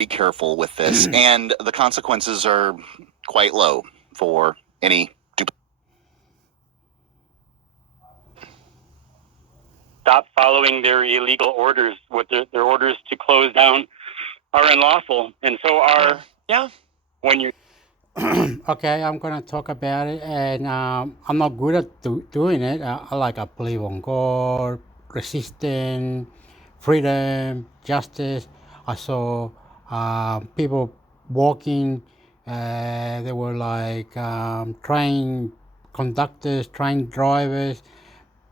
be careful with this, and the consequences are quite low for any stop following their illegal orders. What their orders to close down are unlawful, and so are when you. Okay, I'm gonna talk about it, and I'm not good at doing it. I believe on God, resistance, freedom, justice. I saw people walking. They were like train conductors, train drivers,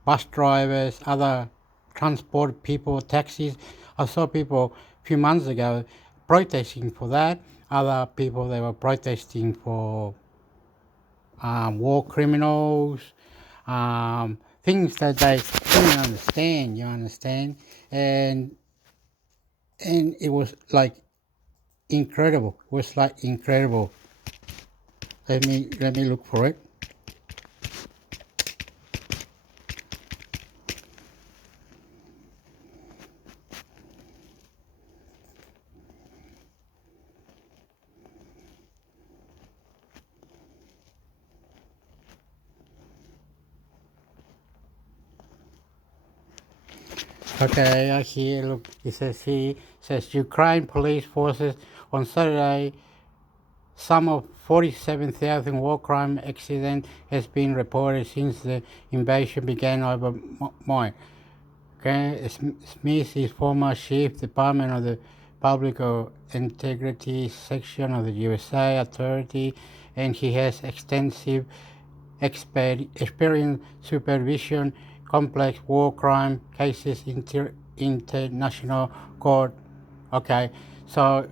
bus drivers, other transport people, taxis. I saw people a few months ago protesting for that. Other people, they were protesting for war criminals, things that they didn't understand, you understand? And it was like incredible. It was like incredible. Let me look for it. Okay, here, look, it says Ukraine police forces on Saturday, some of 47,000 war crime accident has been reported since the invasion began over mine. Okay, Smith is former chief department of the Public Integrity section of the USA Authority, and he has extensive experience supervision complex war crime cases international court. Okay, so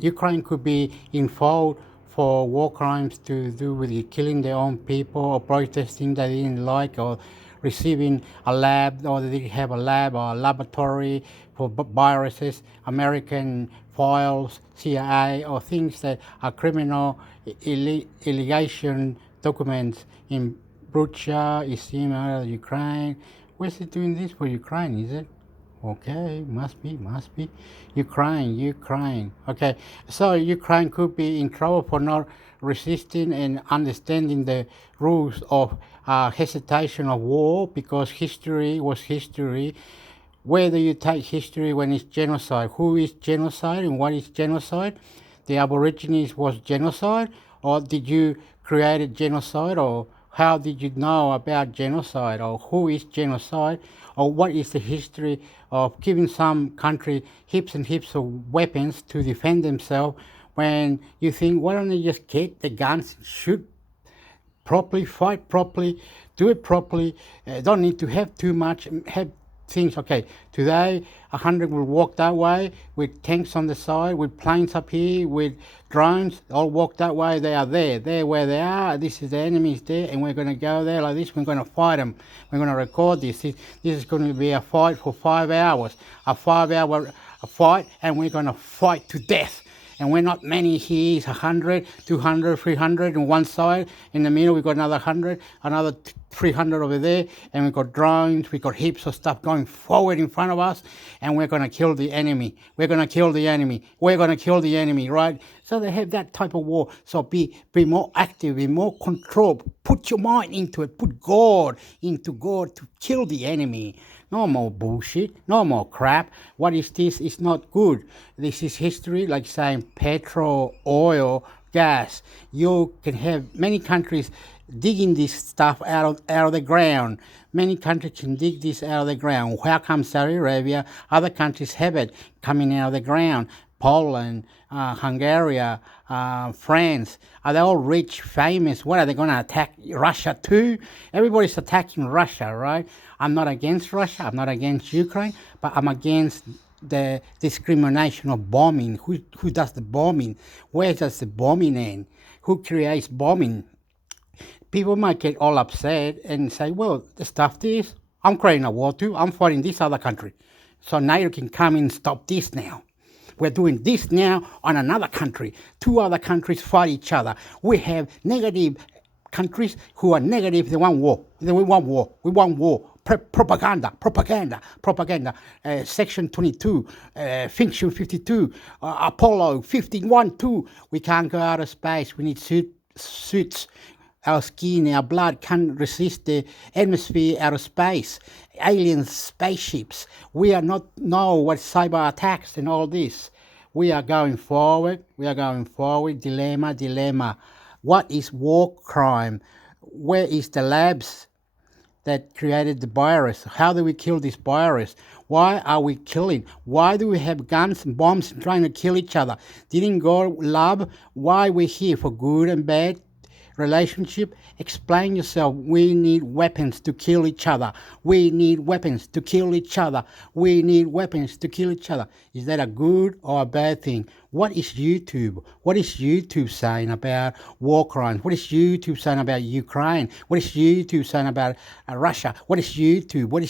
Ukraine could be involved for war crimes to do with killing their own people or protesting they didn't like, or receiving a lab, or they didn't have a lab or a laboratory for viruses, American files, CIA, or things that are criminal allegation documents in Bucha, Isima, Ukraine. Where's it doing this for Ukraine, is it? Okay, must be. Ukraine. Okay, so Ukraine could be in trouble for not resisting and understanding the rules of hesitation of war, because history was history. Where do you take history when it's genocide? Who is genocide and what is genocide? The Aborigines was genocide, or did you create a genocide, or how did you know about genocide, or who is genocide, or what is the history of giving some country heaps and heaps of weapons to defend themselves, when you think, why don't they just get the guns and shoot properly, fight properly, do it properly, don't need to have too much, have things. Okay, today 100 will walk that way with tanks on the side, with planes up here, with drones, all walk that way. They are there where they are. This is the enemies there, and we're going to go there like this. We're going to fight them. We're going to record this. This is going to be a fight for 5 hours, a 5-hour fight, and we're going to fight to death. And we're not many here. It's 100, 200, 300 on one side. In the middle, we've got another 100, another 300 over there. And we've got drones, we've got heaps of stuff going forward in front of us. And we're going to kill the enemy. We're going to kill the enemy. We're going to kill the enemy, right? So they have that type of war. So be more active, be more controlled. Put your mind into it. Put God into God to kill the enemy. No more bullshit, no more crap. What is this? It's not good. This is history, like saying petrol, oil, gas. You can have many countries digging this stuff out of the ground. Many countries can dig this out of the ground. How come Saudi Arabia, other countries have it coming out of the ground? Poland, Hungary, France, are they all rich, famous? What, are they going to attack Russia too? Everybody's attacking Russia, right? I'm not against Russia, I'm not against Ukraine, but I'm against the discrimination of bombing. Who does the bombing? Where does the bombing end? Who creates bombing? People might get all upset and say, well, stuff this, I'm creating a war too, I'm fighting this other country. So NATO can come in and stop this now. We're doing this now on another country. 2 other countries fight each other. We have negative countries who are negative. They want war. We want war. propaganda. Section 22, Function 52, Apollo 15, 2. We can't go out of space. We need suits. Our skin, our blood can't resist the atmosphere out of space. Alien spaceships. We are not know what cyber attacks and all this. We are going forward. Dilemma. What is war crime? Where is the labs that created the virus? How do we kill this virus? Why are we killing? Why do we have guns and bombs trying to kill each other? Didn't God love? Why we're here? For good and bad relationship? Explain yourself. We need weapons to kill each other. Is that a good or a bad thing? What is YouTube? What is YouTube saying about war crimes? What is YouTube saying about Ukraine? What is YouTube saying about Russia? What is YouTube? What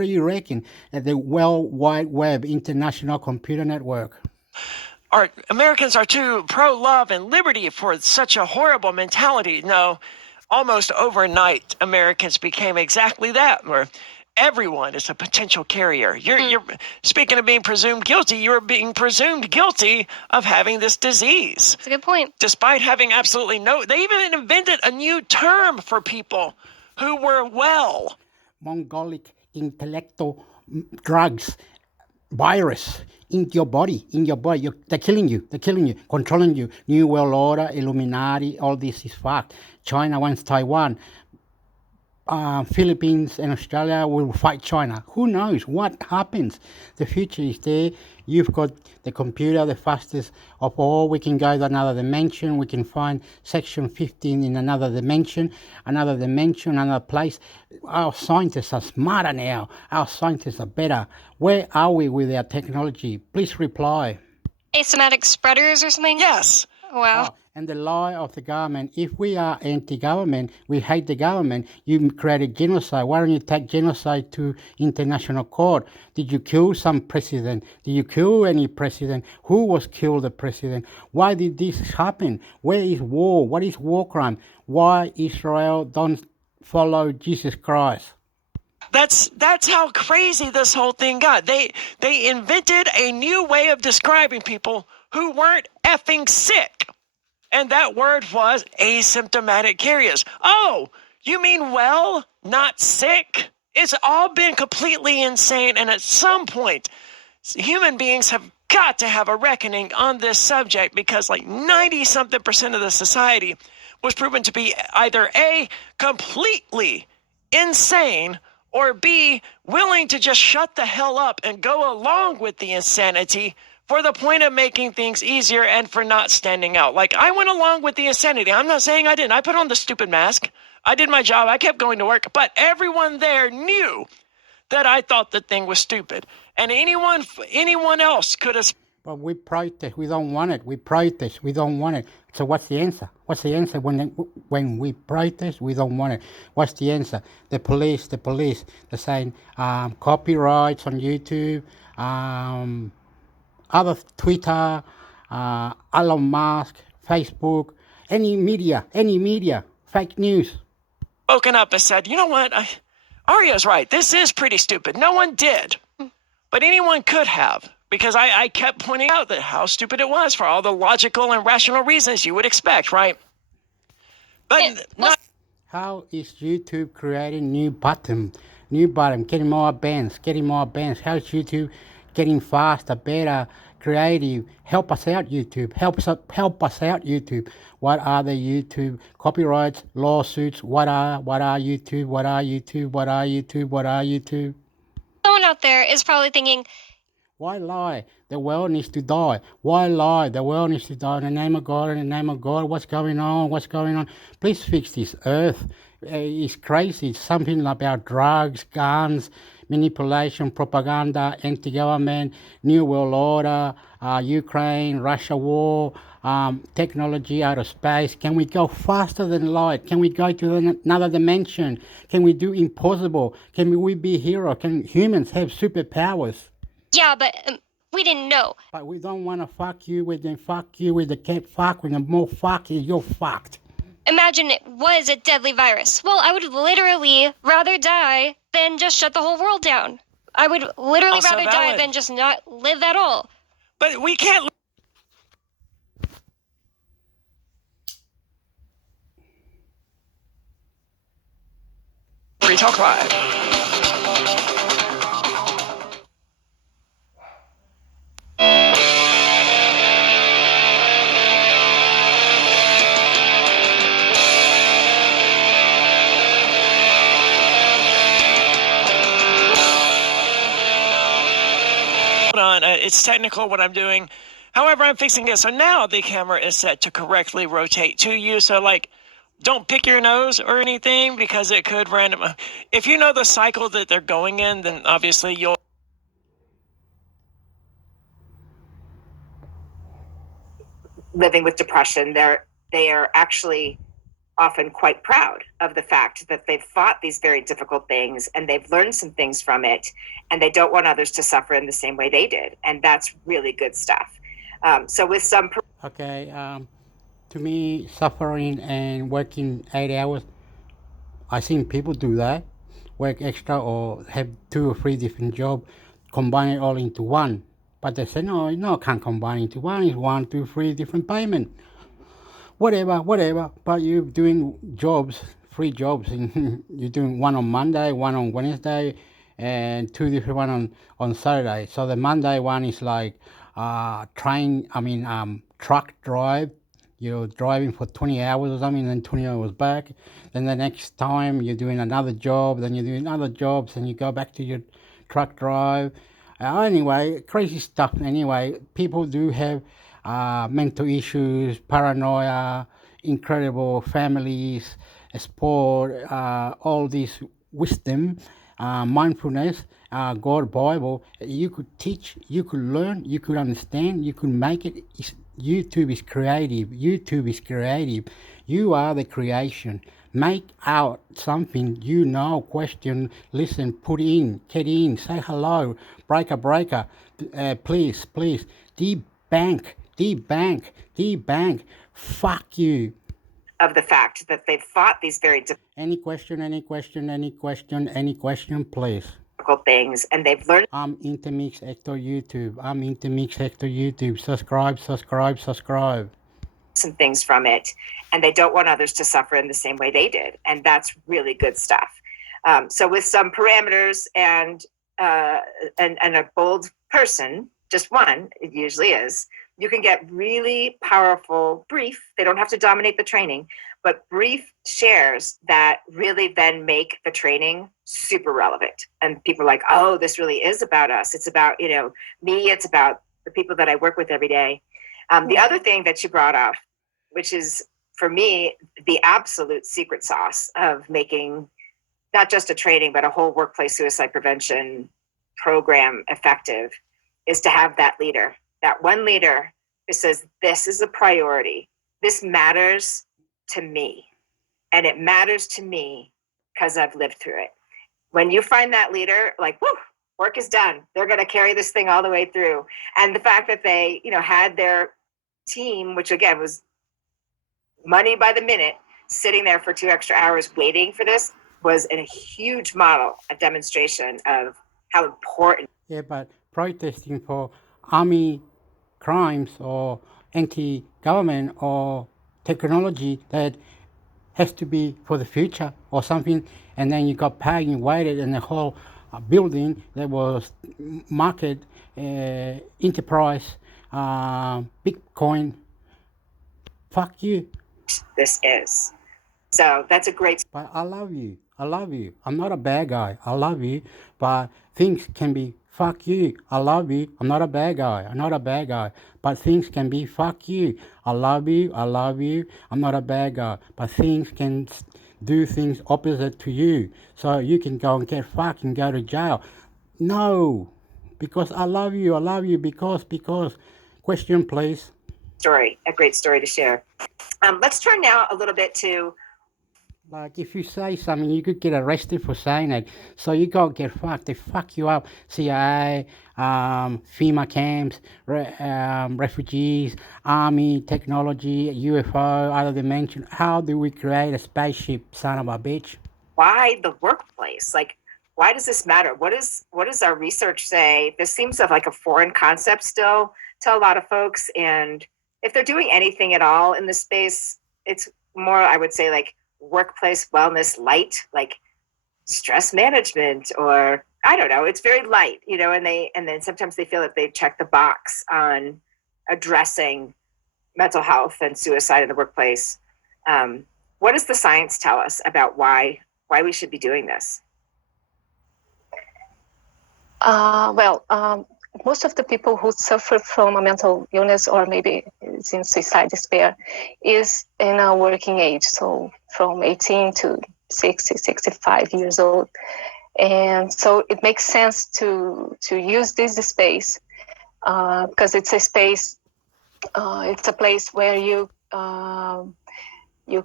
do you reckon at the World Wide Web International Computer Network? Americans are too pro-love and liberty for such a horrible mentality. No, almost overnight, Americans became exactly that, where everyone is a potential carrier. You're speaking of being presumed guilty, you're being presumed guilty of having this disease. That's a good point. Despite having absolutely they even invented a new term for people who were well. Mongolic intellectual drugs, virus in your body. They're killing you, controlling you. New World Order, Illuminati, all this is fact. China wants Taiwan. Philippines and Australia will fight China. Who knows what happens? The future is there. You've got the computer, the fastest of all. We can go to another dimension. We can find section 15 in another dimension, another place. Our scientists are smarter now. Our scientists are better. Where are we with our technology? Please reply. Asymmetric spreaders or something? Yes. Wow. And the lie of the government. If we are anti-government, we hate the government, you created genocide. Why don't you take genocide to international court? Did you kill some president? Did you kill any president? Who was killed the president? Why did this happen? Where is war? What is war crime? Why Israel don't follow Jesus Christ? That's how crazy this whole thing got. They invented a new way of describing people who weren't effing sick. And that word was asymptomatic carriers. Oh, you mean well, not sick? It's all been completely insane. And at some point, human beings have got to have a reckoning on this subject, because like 90-something% of the society was proven to be either A, completely insane, or B, willing to just shut the hell up and go along with the insanity for the point of making things easier and for not standing out. Like, I went along with the insanity. I'm not saying I didn't. I put on the stupid mask. I did my job. I kept going to work. But everyone there knew that I thought the thing was stupid. And anyone else could have... But we protest. We don't want it. We protest. We don't want it. So what's the answer? What's the answer when we protest? We don't want it. What's the answer? The police. They're saying copyrights on YouTube, other Twitter, Elon Musk, Facebook, any media, fake news. Spoken up and said, you know what, Arya's right. This is pretty stupid. No one did, but anyone could have, because I kept pointing out that how stupid it was for all the logical and rational reasons you would expect, right? But not. How is YouTube creating new bottom, getting more bands? How is YouTube getting faster, better, creative? Help us out, YouTube. Help us out, YouTube. What are the YouTube copyrights, lawsuits? What are YouTube? Someone out there is probably thinking, why lie? The world needs to die. Why lie? The world needs to die. In the name of God, what's going on? Please fix this earth. It's crazy. It's something about drugs, guns, manipulation, propaganda, anti-government, New World Order, Ukraine, Russia war, technology, outer space. Can we go faster than light? Can we go to another dimension? Can we do impossible? Can we be heroes? Can humans have superpowers? yeah, but we didn't know. But we don't want to fuck you with the cat fuck. With the more fuck, you're fucked. imagine it was a deadly virus. Well, I would literally rather die than just shut the whole world down. I would literally Also rather die valid. than just not live at all. But we can't. Free Talk Live. Hold on, it's technical what I'm doing. However, I'm fixing it. So now the camera is set to correctly rotate to you. So like, don't pick your nose or anything because it could random. If you know the cycle that they're going in, then obviously you'll. Living with depression, they are actually often quite proud of the fact that they've fought these very difficult things and they've learned some things from it, and they don't want others to suffer in the same way they did, and that's really good stuff. So with some Okay, to me, suffering and working 8 hours, I think people do that, work extra or have 2 or 3 different jobs, combine it all into one. But they say, no, can't combine into one. It's 1, 2, 3 different payment. Whatever. But you're doing jobs, 3 jobs. And you're doing one on Monday, one on Wednesday, and 2 different one on Saturday. So the Monday one is like truck drive. You're driving for 20 hours or something, then 20 hours back. Then the next time you're doing another job, then you're doing other jobs, and you go back to your truck drive. Anyway, crazy stuff. Anyway, people do have mental issues, paranoia, incredible families, sport, all this wisdom, mindfulness, God, Bible. You could teach, you could learn, you could understand, you could make it. YouTube is creative. YouTube is creative. You are the creation. Make out something you know, question, listen, put in, get in, say hello, breaker, please, debunk, fuck you. of the fact that they've fought these very Any question, please. difficult things, and they've learned I'm intermix hector YouTube. Subscribe. some things from it, and they don't want others to suffer in the same way they did, and that's really good stuff. So with some parameters and a bold person, just one, it usually is, you can get really powerful brief. They don't have to dominate the training, but brief shares that really then make the training super relevant. And people are like, oh, this really is about us. It's about, me. It's about the people that I work with every day. The other thing that you brought up, which is for me, the absolute secret sauce of making not just a training, but a whole workplace suicide prevention program effective, is to have that leader, that one leader who says, this is a priority. This matters to me. And it matters to me because I've lived through it. When you find that leader, like, whoo, work is done. They're going to carry this thing all the way through. And the fact that they, had their team, which again was money by the minute, sitting there for 2 extra hours waiting for this, was a huge model, a demonstration of how important. Yeah, but protesting for army crimes or anti-government or technology that has to be for the future or something, and then you got paid and waited, and the whole building that was market, enterprise, Bitcoin, fuck you. This is. So that's a great. But I love you. I'm not a bad guy. I love you. But things can be fuck you. I love you. I'm not a bad guy. But things can be fuck you. I love you. I'm not a bad guy. But things can do things opposite to you. So you can go and get fucked and go to jail. No. Because I love you. Because. Question, please. A great story to share. Let's turn now a little bit to. Like, if you say something, you could get arrested for saying it. So you go and get fucked. They fuck you up. CIA, FEMA camps, refugees, army, technology, UFO, other dimension. How do we create a spaceship, son of a bitch? Why the workplace? Like, why does this matter? What does our research say? This seems like a foreign concept still to a lot of folks. And if they're doing anything at all in this space, it's more, I would say, like workplace wellness light, like stress management, or I don't know, it's very light, you know, and then sometimes they feel that they've checked the box on addressing mental health and suicide in the workplace. What does the science tell us about why we should be doing this? Most of the people who suffer from a mental illness or maybe is in suicide despair is in a working age, so from 18 to 60, 65 years old. And so it makes sense to use this space because it's a space, it's a place where you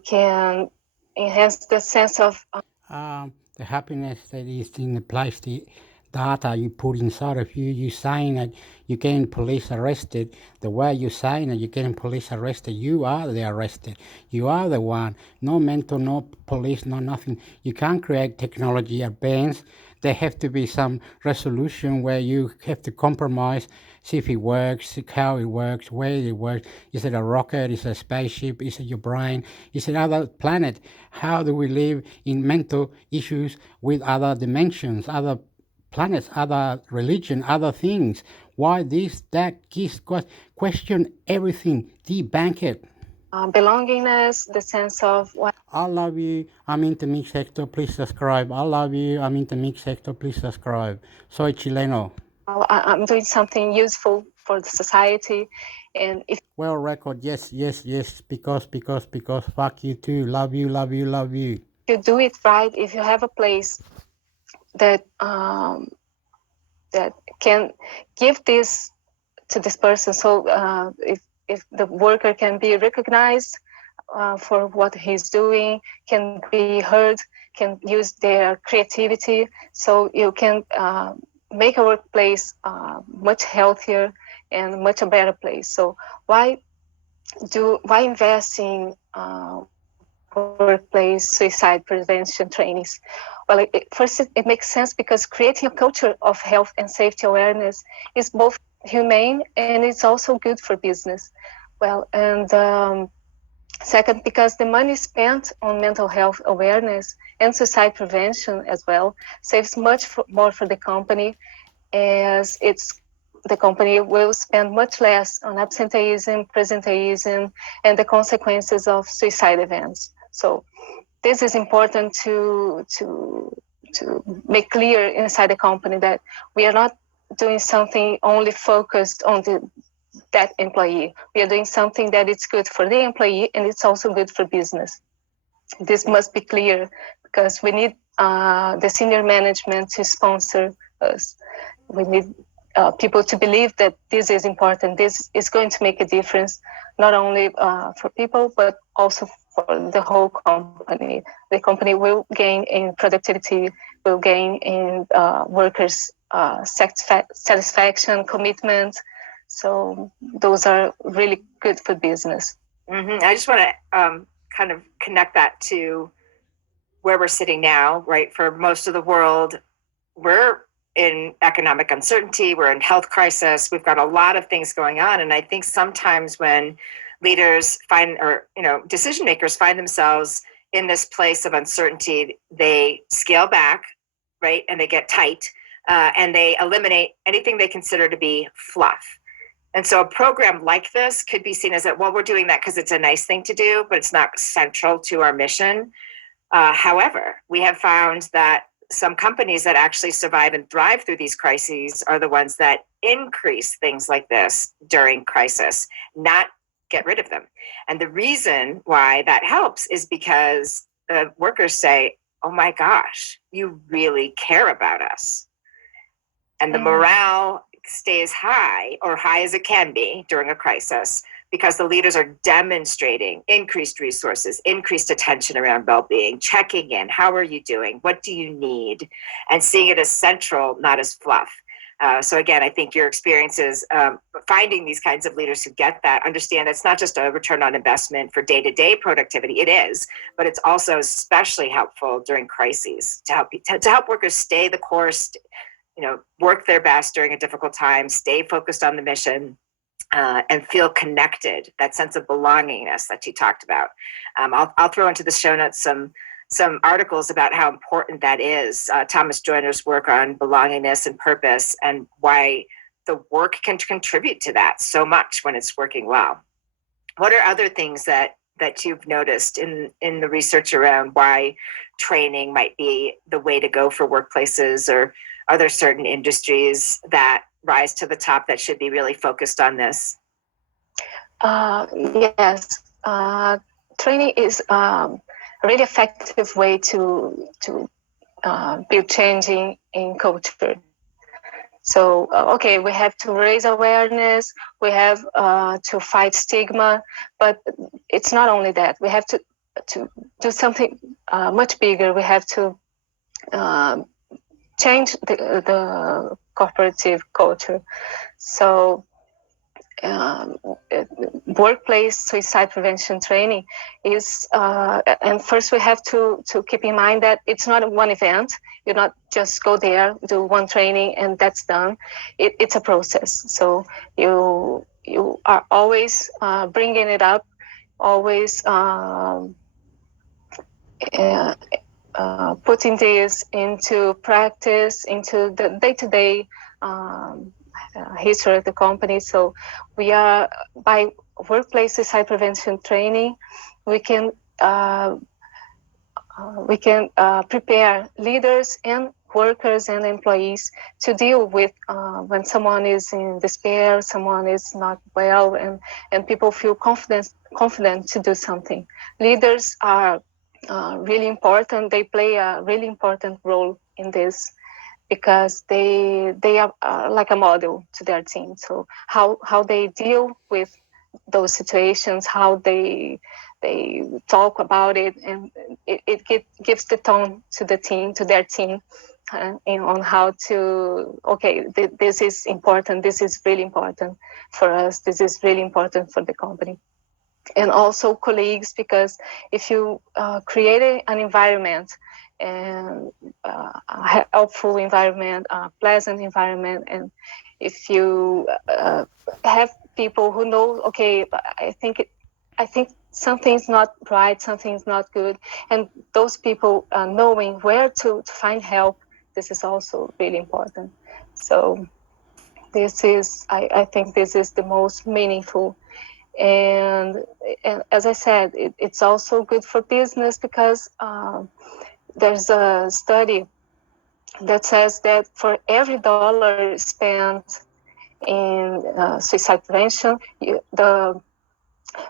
can enhance the sense of the happiness that is in the place, the data you put inside of you. You saying that you're getting police arrested. The way you're saying that you're getting police arrested, you are the arrested. You are the one. No mental, no police, no nothing. You can't create technology advance. There have to be some resolution where you have to compromise, see if it works, how it works, where it works. Is it a rocket? Is it a spaceship? Is it your brain? Is it other planet? How do we live in mental issues with other dimensions, other planets, other religion, other things? Why this, that, question everything, debunk it. Belongingness, the sense of what. I love you, I'm intermix hector, please subscribe. I love you, I'm intermix hector, please subscribe. Soy chileno. I'm doing something useful for the society, and if well record, yes, because fuck you too, love you. you do it right, if you have a place that that can give this to this person, so if the worker can be recognized for what he's doing, can be heard, can use their creativity, so you can make a workplace much healthier and much a better place. So why invest in workplace suicide prevention trainings? Well, first it makes sense because creating a culture of health and safety awareness is both humane and it's also good for business. Well, and second, because the money spent on mental health awareness and suicide prevention as well saves much more for the company, as the company will spend much less on absenteeism, presenteeism, and the consequences of suicide events. So this is important to make clear inside the company that we are not doing something only focused on that employee. We are doing something that is good for the employee and it's also good for business. This must be clear because we need the senior management to sponsor us. We need people to believe that this is important. This is going to make a difference, not only for people, but also for the whole company. The company will gain in productivity, will gain in workers' satisfaction, commitment. So those are really good for business. Mm-hmm. I just want to kind of connect that to where we're sitting now, right? For most of the world, we're in economic uncertainty, we're in health crisis, we've got a lot of things going on. And I think sometimes when leaders decision makers find themselves in this place of uncertainty, they scale back, right? And they get tight and they eliminate anything they consider to be fluff. And so a program like this could be seen as that, well, we're doing that because it's a nice thing to do, but it's not central to our mission. However, we have found that some companies that actually survive and thrive through these crises are the ones that increase things like this during crisis, not get rid of them. And the reason why that helps is because the workers say, oh my gosh, you really care about us. And the morale stays high, or high as it can be during a crisis, because the leaders are demonstrating increased resources, increased attention around well-being, checking in, how are you doing, what do you need, and seeing it as central, not as fluff. So again, I think your experiences finding these kinds of leaders who get that, understand it's not just a return on investment for day-to-day productivity. It is, but it's also especially helpful during crises to help workers stay the course, work their best during a difficult time, stay focused on the mission, and feel connected, that sense of belongingness that you talked about. I'll throw into the show notes some articles about how important that is. Thomas Joyner's work on belongingness and purpose, and why the work can contribute to that so much when it's working well. What are other things that you've noticed in the research around why training might be the way to go for workplaces, or are there certain industries that rise to the top that should be really focused on this? Yes, training is a really effective way to build changing in culture. So, okay, we have to raise awareness, we have to fight stigma, but it's not only that. We have to do something much bigger. We have to change the cooperative culture. So workplace suicide prevention training is, and first we have to keep in mind that it's not one event. You not just go there, do one training, and that's done. It's a process. So you are always bringing it up, always putting this into practice, into the day-to-day history of the company. So we are, by workplace suicide prevention training, we can prepare leaders and workers and employees to deal with when someone is in despair, someone is not well, and people feel confident to do something. Leaders are really important. They play a really important role in this, because they are like a model to their team. So how they deal with those situations, how they talk about it, and it gives the tone to the team, to their team, on how to, okay, this is important, this is really important for us, this is really important for the company. And also colleagues, because if you create an environment, and a helpful environment, a pleasant environment, and if you have people who know, okay, I think something's not right, something's not good, and those people knowing where to find help, this is also really important. So this is, I think this is the most meaningful. And as I said, it's also good for business, because there's a study that says that for every dollar spent in suicide prevention,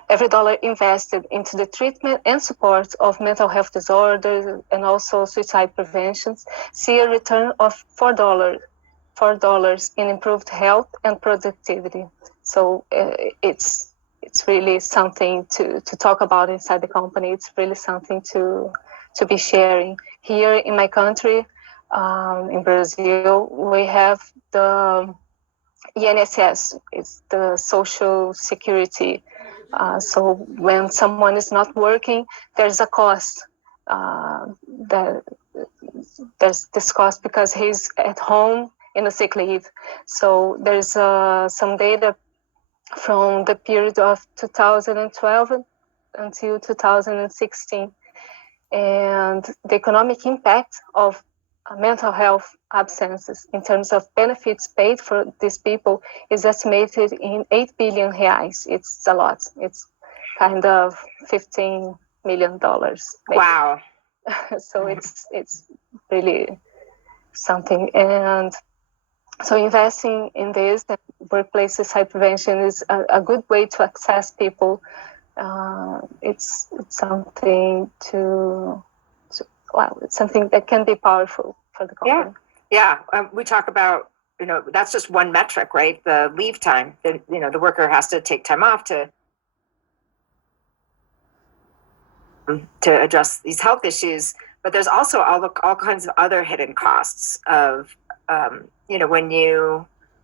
every dollar invested into the treatment and support of mental health disorders and also suicide preventions see a return of $4 in improved health and productivity. So it's really something to talk about inside the company. It's really something to be sharing. Here in my country, in Brazil, we have the INSS, it's the social security. So when someone is not working, there's a cost. There's this cost because he's at home in a sick leave. So there's some data from the period of 2012 until 2016. And the economic impact of mental health absences in terms of benefits paid for these people is estimated in 8 billion reais. It's a lot. It's kind of $15 million. Maybe. Wow. So it's really something. And so investing in this workplace suicide prevention is a good way to access people. It's something it's something that can be powerful for the company. Yeah. We talk about, that's just one metric, right? The leave time. The worker has to take time off to address these health issues. But there's also all kinds of other hidden costs of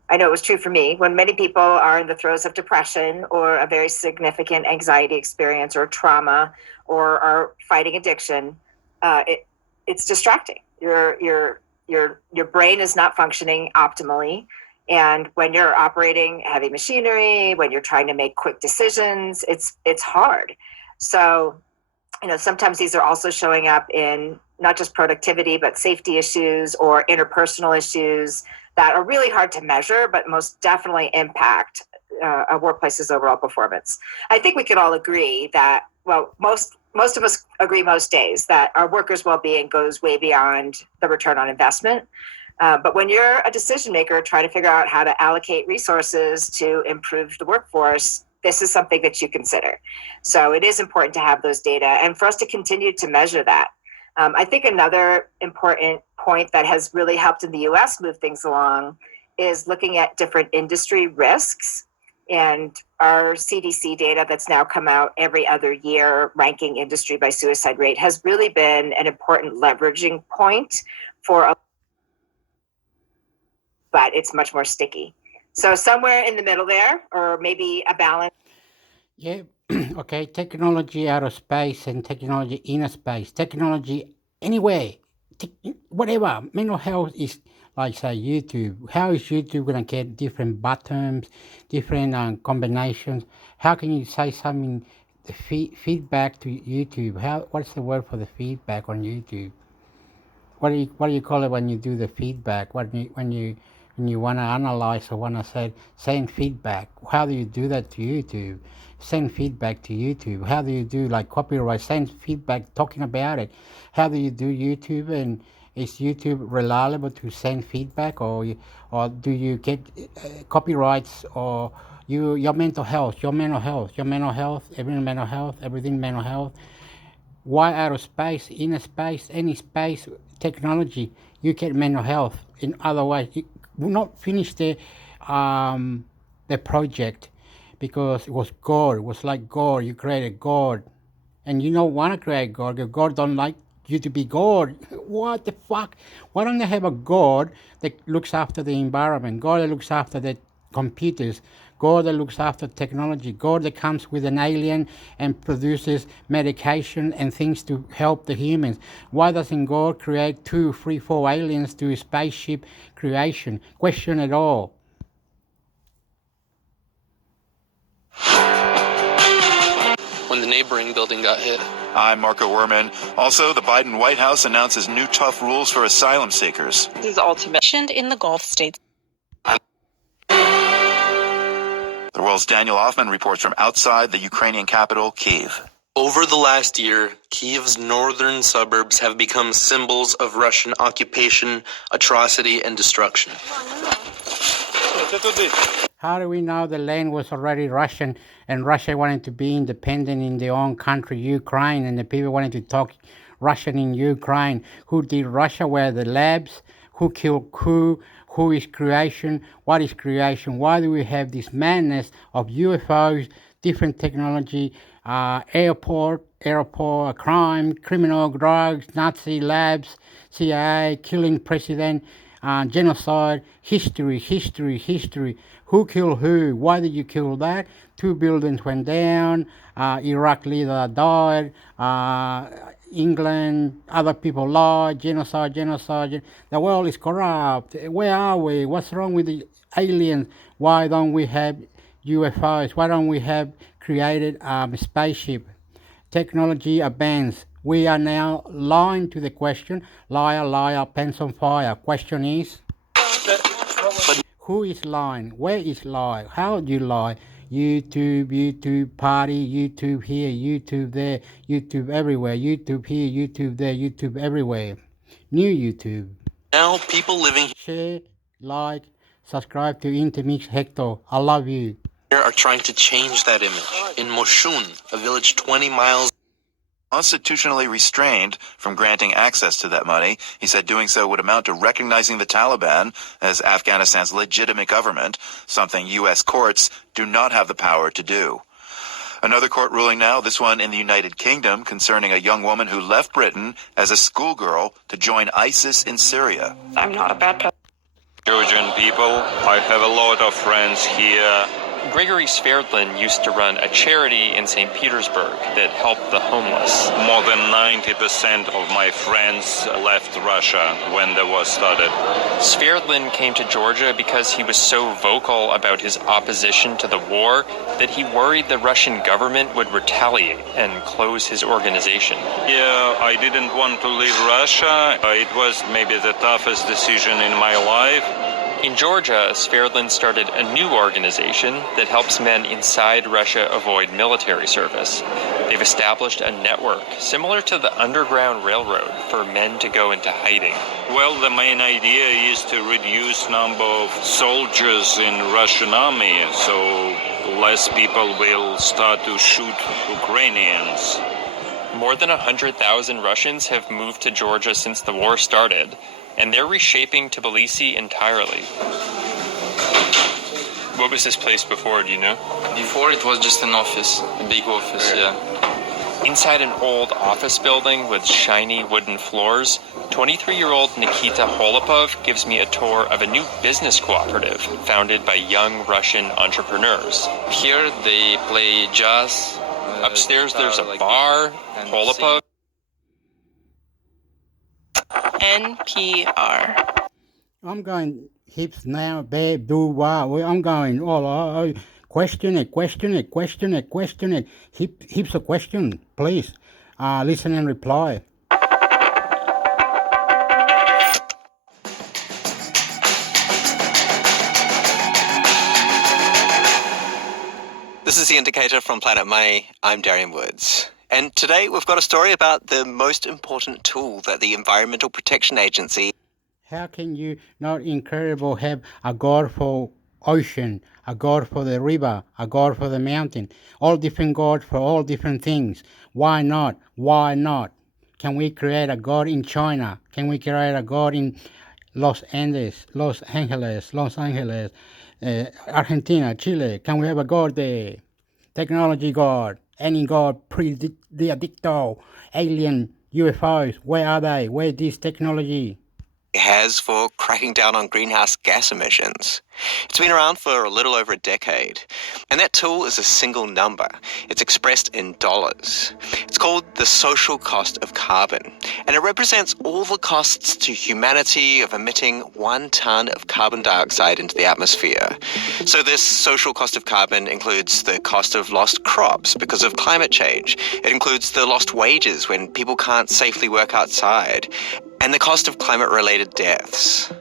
I know it was true for me, when many people are in the throes of depression or a very significant anxiety experience or trauma or are fighting addiction, it's distracting. Your brain is not functioning optimally. And when you're operating heavy machinery, when you're trying to make quick decisions, it's hard. So, sometimes these are also showing up in not just productivity, but safety issues or interpersonal issues that are really hard to measure, but most definitely impact a workplace's overall performance. I think we could all agree that, well, most of us agree most days that our workers' well-being goes way beyond the return on investment. But when you're a decision maker trying to figure out how to allocate resources to improve the workforce, this is something that you consider. So it is important to have those data and for us to continue to measure that. I think another important point that has really helped in the US move things along is looking at different industry risks. And our CDC data that's now come out every other year, ranking industry by suicide rate, has really been an important leveraging point but it's much more sticky. So somewhere in the middle there, or maybe a balance. Yeah, okay, technology out of space and technology in space, technology anywhere, whatever. Mental health is like, say, YouTube. How is YouTube going to get different buttons, different combinations? How can you say something, the feedback to YouTube? What's the word for the feedback on YouTube? What do you call it when you do the feedback? When you want to analyze or want to send feedback? How do you do that to YouTube? Send feedback to YouTube. How do you do like copyright? Send feedback talking about it. How do you do YouTube? And is YouTube reliable to send feedback, or do you get copyrights, or your mental health, everything mental health? Why out of space, in space, any space, technology, you get mental health? In other words, you will not finish the project because it was God. It was like God. You created God, and you don't want to create God because God don't like you to be God. What the fuck? Why don't they have a God that looks after the environment? God that looks after the computers, God that looks after technology, God that comes with an alien and produces medication and things to help the humans. Why doesn't God create 2, 3, 4 aliens to spaceship creation? Question it all. When the neighboring building got hit. I'm Marco Werman. Also, the Biden White House announces new tough rules for asylum seekers. This is ultimate in the Gulf states. The World's Daniel Hoffman reports from outside the Ukrainian capital, Kyiv. Over the last year, Kyiv's northern suburbs have become symbols of Russian occupation, atrocity, and destruction. How do we know the land was already Russian and Russia wanted to be independent in their own country, Ukraine, and the people wanted to talk Russian in Ukraine? Who did Russia? Where the labs? Who killed who? Who is creation? What is creation? Why do we have this madness of UFOs, different technology, airport, crime, criminal drugs, Nazi labs, CIA, killing president, genocide, history. Who killed who? Why did you kill that? 2 buildings went down, Iraq leader died, England, other people lied, genocide. The world is corrupt. Where are we? What's wrong with the aliens? Why don't we have UFOs? Why don't we have created spaceship? Technology advance. We are now lying to the question. Liar, pants on fire. Question is, who is lying? Where is lie? How do you lie? YouTube party, YouTube here, YouTube there, YouTube everywhere, YouTube here, YouTube there, YouTube everywhere. New YouTube. Now people living Share, like, subscribe to Intermix Hector. I love you. here are trying to change that image. In Moshun, a village 20 miles Constitutionally restrained from granting access to that money. He said doing so would amount to recognizing the Taliban as Afghanistan's legitimate government, something U.S. courts do not have the power to do. Another court ruling now, this one in the United Kingdom, concerning a young woman who left Britain as a schoolgirl to join ISIS in Syria. I'm not a bad person. Georgian people. I have a lot of friends here. Gregory Sverdlin used to run a charity in St. Petersburg that helped the homeless. More than 90% of my friends left Russia when the war started. Sverdlin came to Georgia because he was so vocal about his opposition to the war that he worried the Russian government would retaliate and close his organization. Yeah, I didn't want to leave Russia. It was maybe the toughest decision in my life. In Georgia, Sverdlin started a new organization that helps men inside Russia avoid military service. They've established a network similar to the Underground Railroad for men to go into hiding. Well, the main idea is to reduce number of soldiers in Russian army, so less people will start to shoot Ukrainians. More than 100,000 Russians have moved to Georgia since the war started, and they're reshaping Tbilisi entirely. What was this place before, do you know? Before it was just an office, a big office, yeah. Inside an old office building with shiny wooden floors, 23-year-old Nikita Holopov gives me a tour of a new business cooperative founded by young Russian entrepreneurs. Here they play jazz. Upstairs there's a bar. Holopov. NPR. I'm going hips now, babe, do wow. I'm going all question it. Hips a question, please. Listen and reply. This is The Indicator from Planet Money. I'm Darian Woods. And today we've got a story about the most important tool that the Environmental Protection Agency... How can you not incredible have a God for ocean, a God for the river, a God for the mountain, all different gods for all different things? Why not? Why not? Can we create a God in China? Can we create a God in Los Angeles, Argentina, Chile? Can we have a God there? Technology God, any God, predicto, alien, UFOs, where are they? Where is this technology? has for cracking down on greenhouse gas emissions. It's been around for a little over a decade, and that tool is a single number. It's expressed in dollars. It's called the social cost of carbon, and it represents all the costs to humanity of emitting 1 ton of carbon dioxide into the atmosphere. So this social cost of carbon includes the cost of lost crops because of climate change. It includes the lost wages when people can't safely work outside, and the cost of climate-related deaths.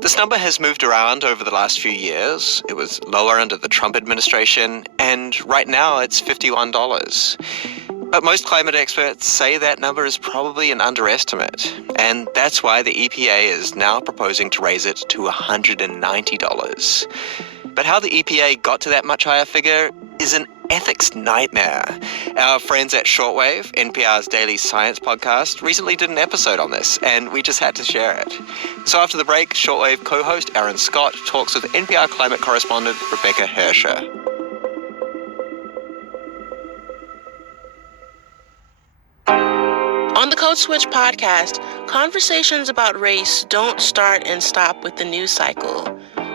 This number has moved around over the last few years. It was lower under the Trump administration, and right now it's $51. But most climate experts say that number is probably an underestimate, and that's why the EPA is now proposing to raise it to $190. But how the EPA got to that much higher figure is an ethics nightmare. Our friends at Shortwave, NPR's daily science podcast, recently did an episode on this, and we just had to share it. So after the break, Shortwave co-host Aaron Scott talks with NPR climate correspondent Rebecca Hersher. On the Code Switch podcast, conversations about race don't start and stop with the news cycle.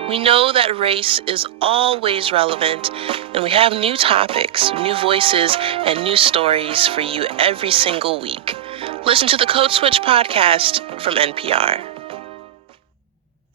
We know that race is always relevant, and we have new topics, new voices, and new stories for you every single week. Listen to the Code Switch podcast from NPR.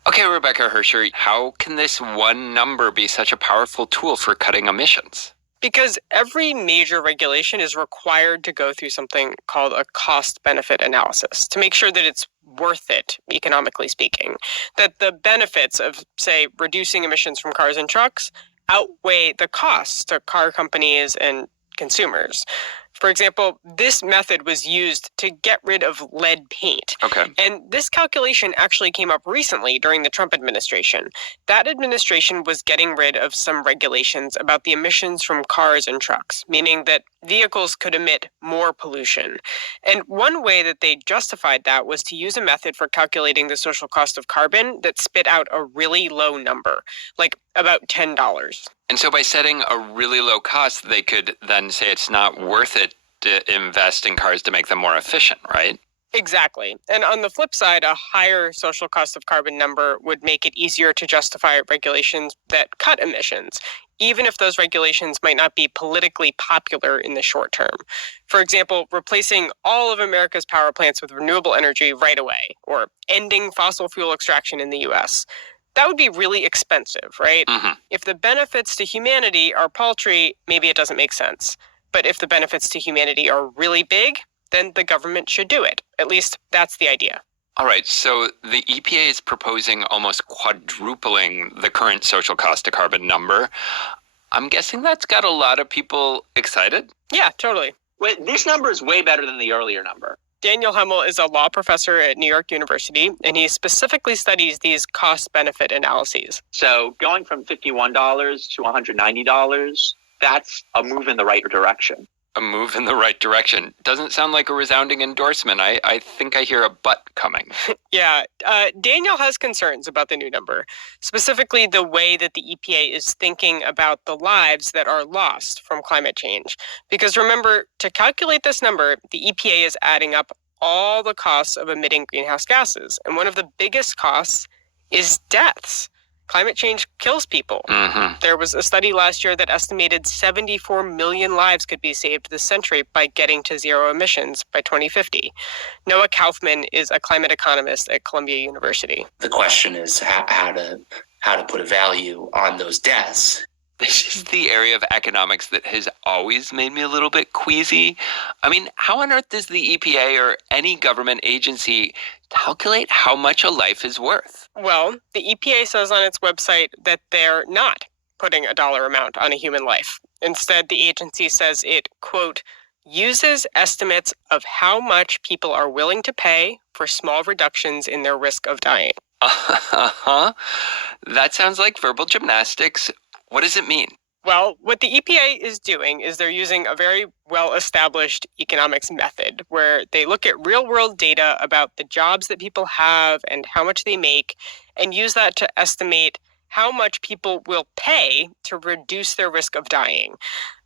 Okay, Rebecca Hersher, how can this one number be such a powerful tool for cutting emissions? Because every major regulation is required to go through something called a cost-benefit analysis to make sure that it's worth it, economically speaking, that the benefits of, say, reducing emissions from cars and trucks outweigh the costs to car companies and consumers. For example, this method was used to get rid of lead paint. Okay. And this calculation actually came up recently during the Trump administration. That administration was getting rid of some regulations about the emissions from cars and trucks, meaning that vehicles could emit more pollution. And one way that they justified that was to use a method for calculating the social cost of carbon that spit out a really low number, like about $10. And so by setting a really low cost, they could then say it's not worth it to invest in cars to make them more efficient, right? Exactly. And on the flip side, a higher social cost of carbon number would make it easier to justify regulations that cut emissions, even if those regulations might not be politically popular in the short term. For example, replacing all of America's power plants with renewable energy right away, or ending fossil fuel extraction in the US. That would be really expensive, right? If the benefits to humanity are paltry, maybe it doesn't make sense. But if the benefits to humanity are really big, then the government should do it. At least that's the idea. All right, so the EPA is proposing almost quadrupling the current social cost of carbon number. I'm guessing that's got a lot of people excited? Yeah, totally. Wait, this number is way better than the earlier number. Daniel Hummel is a law professor at New York University, and he specifically studies these cost-benefit analyses. So going from $51 to $190, that's a move in the right direction. A move in the right direction. Doesn't sound like a resounding endorsement. I think I hear a but coming. Yeah, Daniel has concerns about the new number, specifically the way that the EPA is thinking about the lives that are lost from climate change. Because remember, to calculate this number, the EPA is adding up all the costs of emitting greenhouse gases. And one of the biggest costs is deaths. Climate change kills people. There was a study last year that estimated 74 million lives could be saved this century by getting to zero emissions by 2050. Noah Kaufman is a climate economist at Columbia University. The question is how to put a value on those deaths. This is the area of economics that has always made me a little bit queasy. I mean, how on earth does the EPA or any government agency calculate how much a life is worth? Well, the EPA says on its website that they're not putting a dollar amount on a human life. Instead, the agency says it, quote, uses estimates of how much people are willing to pay for small reductions in their risk of dying. That sounds like verbal gymnastics. What does it mean? Well, what the EPA is doing is they're using a very well-established economics method where they look at real-world data about the jobs that people have and how much they make and use that to estimate how much people will pay to reduce their risk of dying.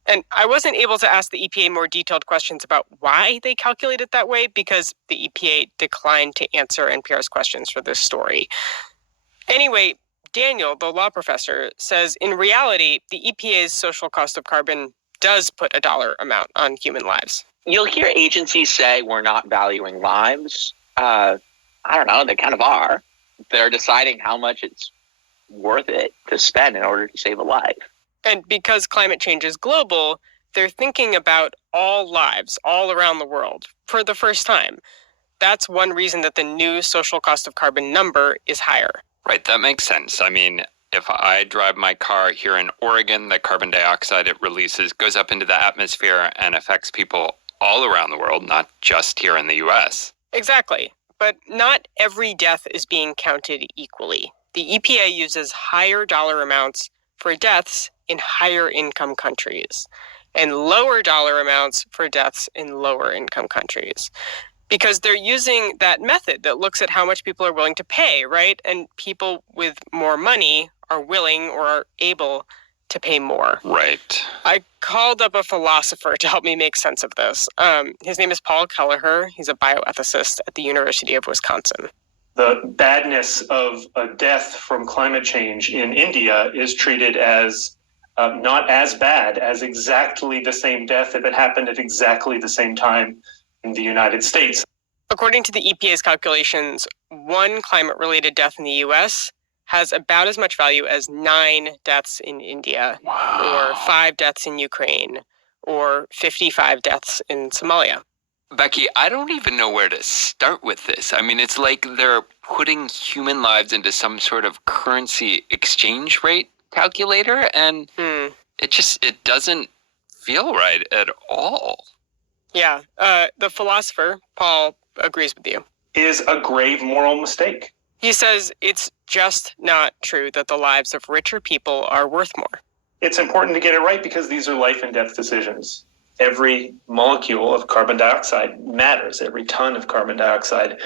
And I wasn't able to ask the EPA more detailed questions about why they calculate it that way because the EPA declined to answer NPR's questions for this story. Anyway, Daniel, the law professor, says in reality, the EPA's social cost of carbon does put a dollar amount on human lives. You'll hear agencies say we're not valuing lives. I don't know, they kind of are. They're deciding how much it's worth it to spend in order to save a life. And because climate change is global, they're thinking about all lives all around the world for the first time. That's one reason that the new social cost of carbon number is higher. Right, that makes sense. I mean, if I drive my car here in Oregon, the carbon dioxide it releases goes up into the atmosphere and affects people all around the world, not just here in the US. Exactly. But not every death is being counted equally. The EPA uses higher dollar amounts for deaths in higher income countries and lower dollar amounts for deaths in lower income countries. Because they're using that method that looks at how much people are willing to pay, right? And people with more money are willing or are able to pay more. Right. I called up a philosopher to help me make sense of this. His name is Paul Kelleher. He's a bioethicist at the University of Wisconsin. The badness of a death from climate change in India is treated as not as bad as exactly the same death if it happened at exactly the same time in the United States. According to the EPA's calculations, one climate-related death in the U.S. has about as much value as 9 deaths in India, or 5 deaths in Ukraine, or 55 deaths in Somalia. Becky, I don't even know where to start with this. I mean, it's like they're putting human lives into some sort of currency exchange rate calculator, and it doesn't feel right at all. Yeah, the philosopher, Paul, agrees with you. Is a grave moral mistake. He says it's just not true that the lives of richer people are worth more. It's important to get it right because these are life and death decisions. Every molecule of carbon dioxide matters. Every ton of carbon dioxide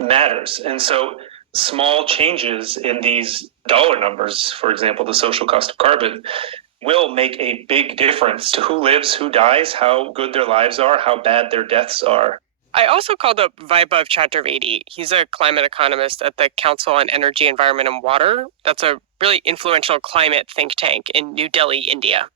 matters. And so small changes in these dollar numbers, for example, the social cost of carbon, will make a big difference to who lives, who dies, how good their lives are, how bad their deaths are. I also called up Vaibhav Chaturvedi. He's a climate economist at the Council on Energy, Environment and Water. That's a really influential climate think tank in New Delhi, India.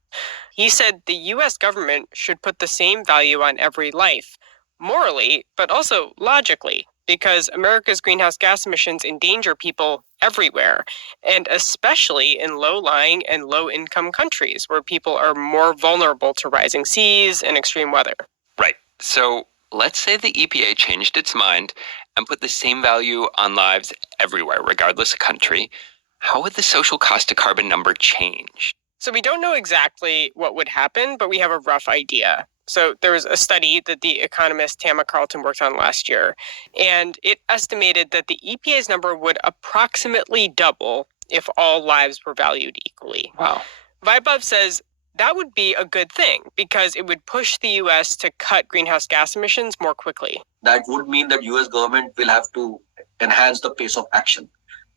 He said the US government should put the same value on every life, morally, but also logically, because America's greenhouse gas emissions endanger people everywhere, and especially in low-lying and low-income countries where people are more vulnerable to rising seas and extreme weather. Right. So let's say the EPA changed its mind and put the same value on lives everywhere, regardless of country. How would the social cost of carbon number change? So we don't know exactly what would happen, but we have a rough idea. So there was a study that the economist Tama Carlton worked on last year, and it estimated that the EPA's number would approximately double if all lives were valued equally. Wow. Vaibhav says that would be a good thing because it would push the US to cut greenhouse gas emissions more quickly. That would mean that US government will have to enhance the pace of action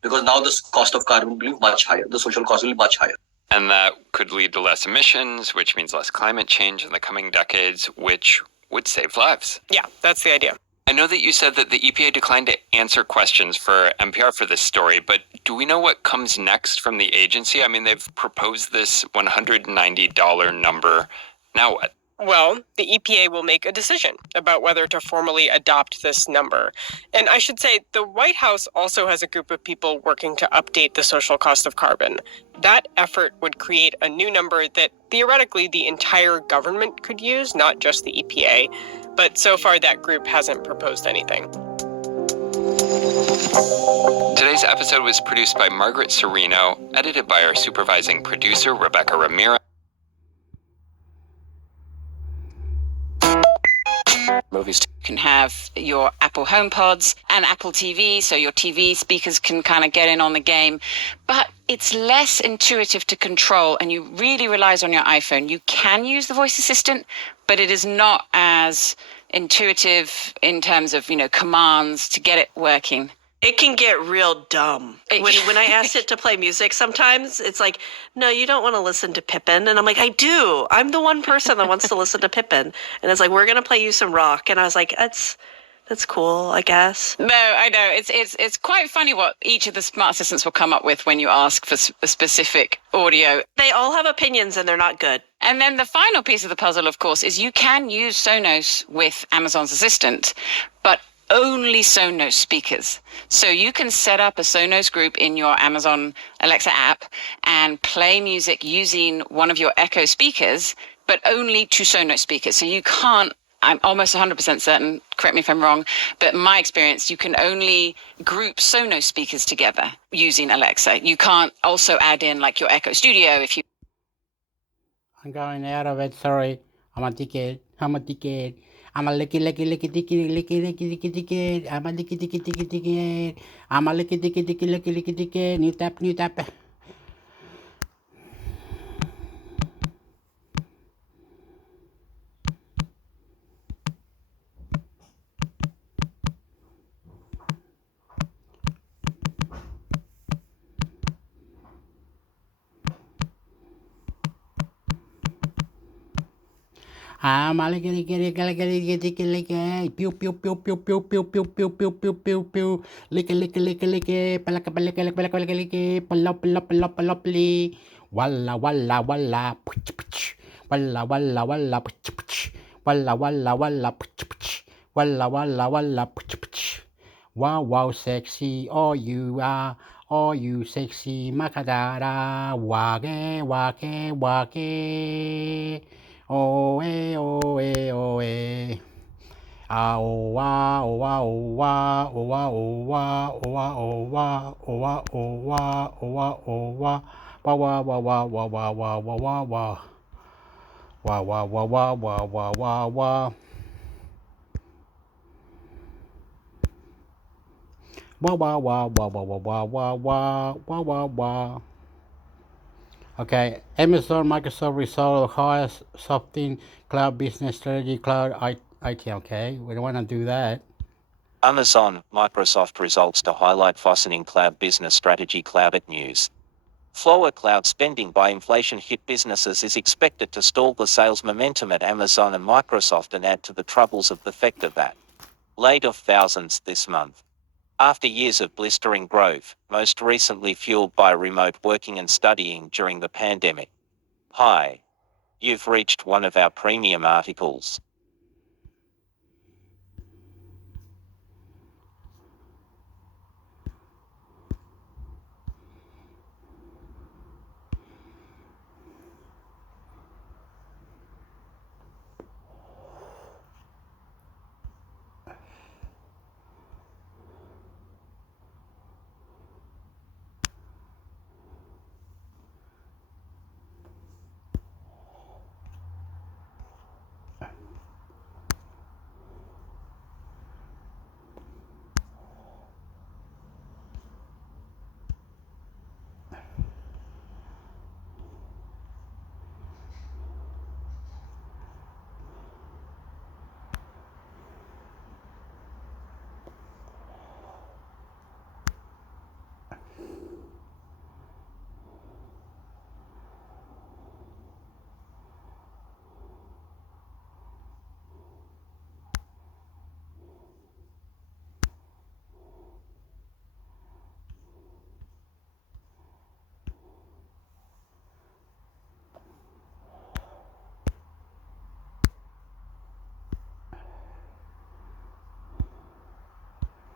because now the cost of carbon will be much higher. The social cost will be much higher. And that could lead to less emissions, which means less climate change in the coming decades, which would save lives. Yeah, that's the idea. I know that you said that the EPA declined to answer questions for NPR for this story, but do we know what comes next from the agency? I mean, they've proposed this $190 number. Now what? Well, the EPA will make a decision about whether to formally adopt this number. And I should say, the White House also has a group of people working to update the social cost of carbon. That effort would create a new number that theoretically the entire government could use, not just the EPA. But so far, that group hasn't proposed anything. Today's episode was produced by Margaret Serino, edited by our supervising producer, Rebecca Ramirez. Movies. You can have your Apple HomePods and Apple TV, so your TV speakers can kind of get in on the game. But it's less intuitive to control, and you really relies on your iPhone. You can use the voice assistant, but it is not as intuitive in terms of, commands to get it working. It can get real dumb. When I asked it to play music, sometimes it's like, no, you don't want to listen to Pippin. And I'm like, I do. I'm the one person that wants to listen to Pippin. And it's like, we're going to play you some rock. And I was like, that's cool, I guess. No, I know. It's quite funny what each of the smart assistants will come up with when you ask for a specific audio. They all have opinions and they're not good. And then the final piece of the puzzle, of course, is you can use Sonos with Amazon's Assistant, but only Sonos speakers. So you can set up a Sonos group in your Amazon Alexa app and play music using one of your Echo speakers, but only to Sonos speakers. So you can't, I'm almost 100% certain, correct me if I'm wrong, but in my experience, you can only group Sonos speakers together using Alexa. You can't also add in like your Echo Studio if you... I'm going out of it, sorry. I'm a ticket. I'm a licky, ticket. I'm a licky, ticket. I'm a licky, ticket. New tap. I'm a licky, pew, pew, pew, pew, pew, pew, pew, pew, pew, pew, pew, pew, licky, palaka, palopli, walla, walla, puch, walla, walla, puch, wow, sexy, oh, you sexy macadara, wage. Oh, eh. Ah, oh, Okay, Amazon, Microsoft resolve the highest something cloud business strategy, cloud IT, okay? We don't want to do that. Amazon, Microsoft results to highlight Fossing cloud business strategy cloud at news. Slower cloud spending by inflation hit businesses is expected to stall the sales momentum at Amazon and Microsoft and add to the troubles of the sector that laid off thousands this month. After years of blistering growth, most recently fueled by remote working and studying during the pandemic. Hi. You've reached one of our premium articles.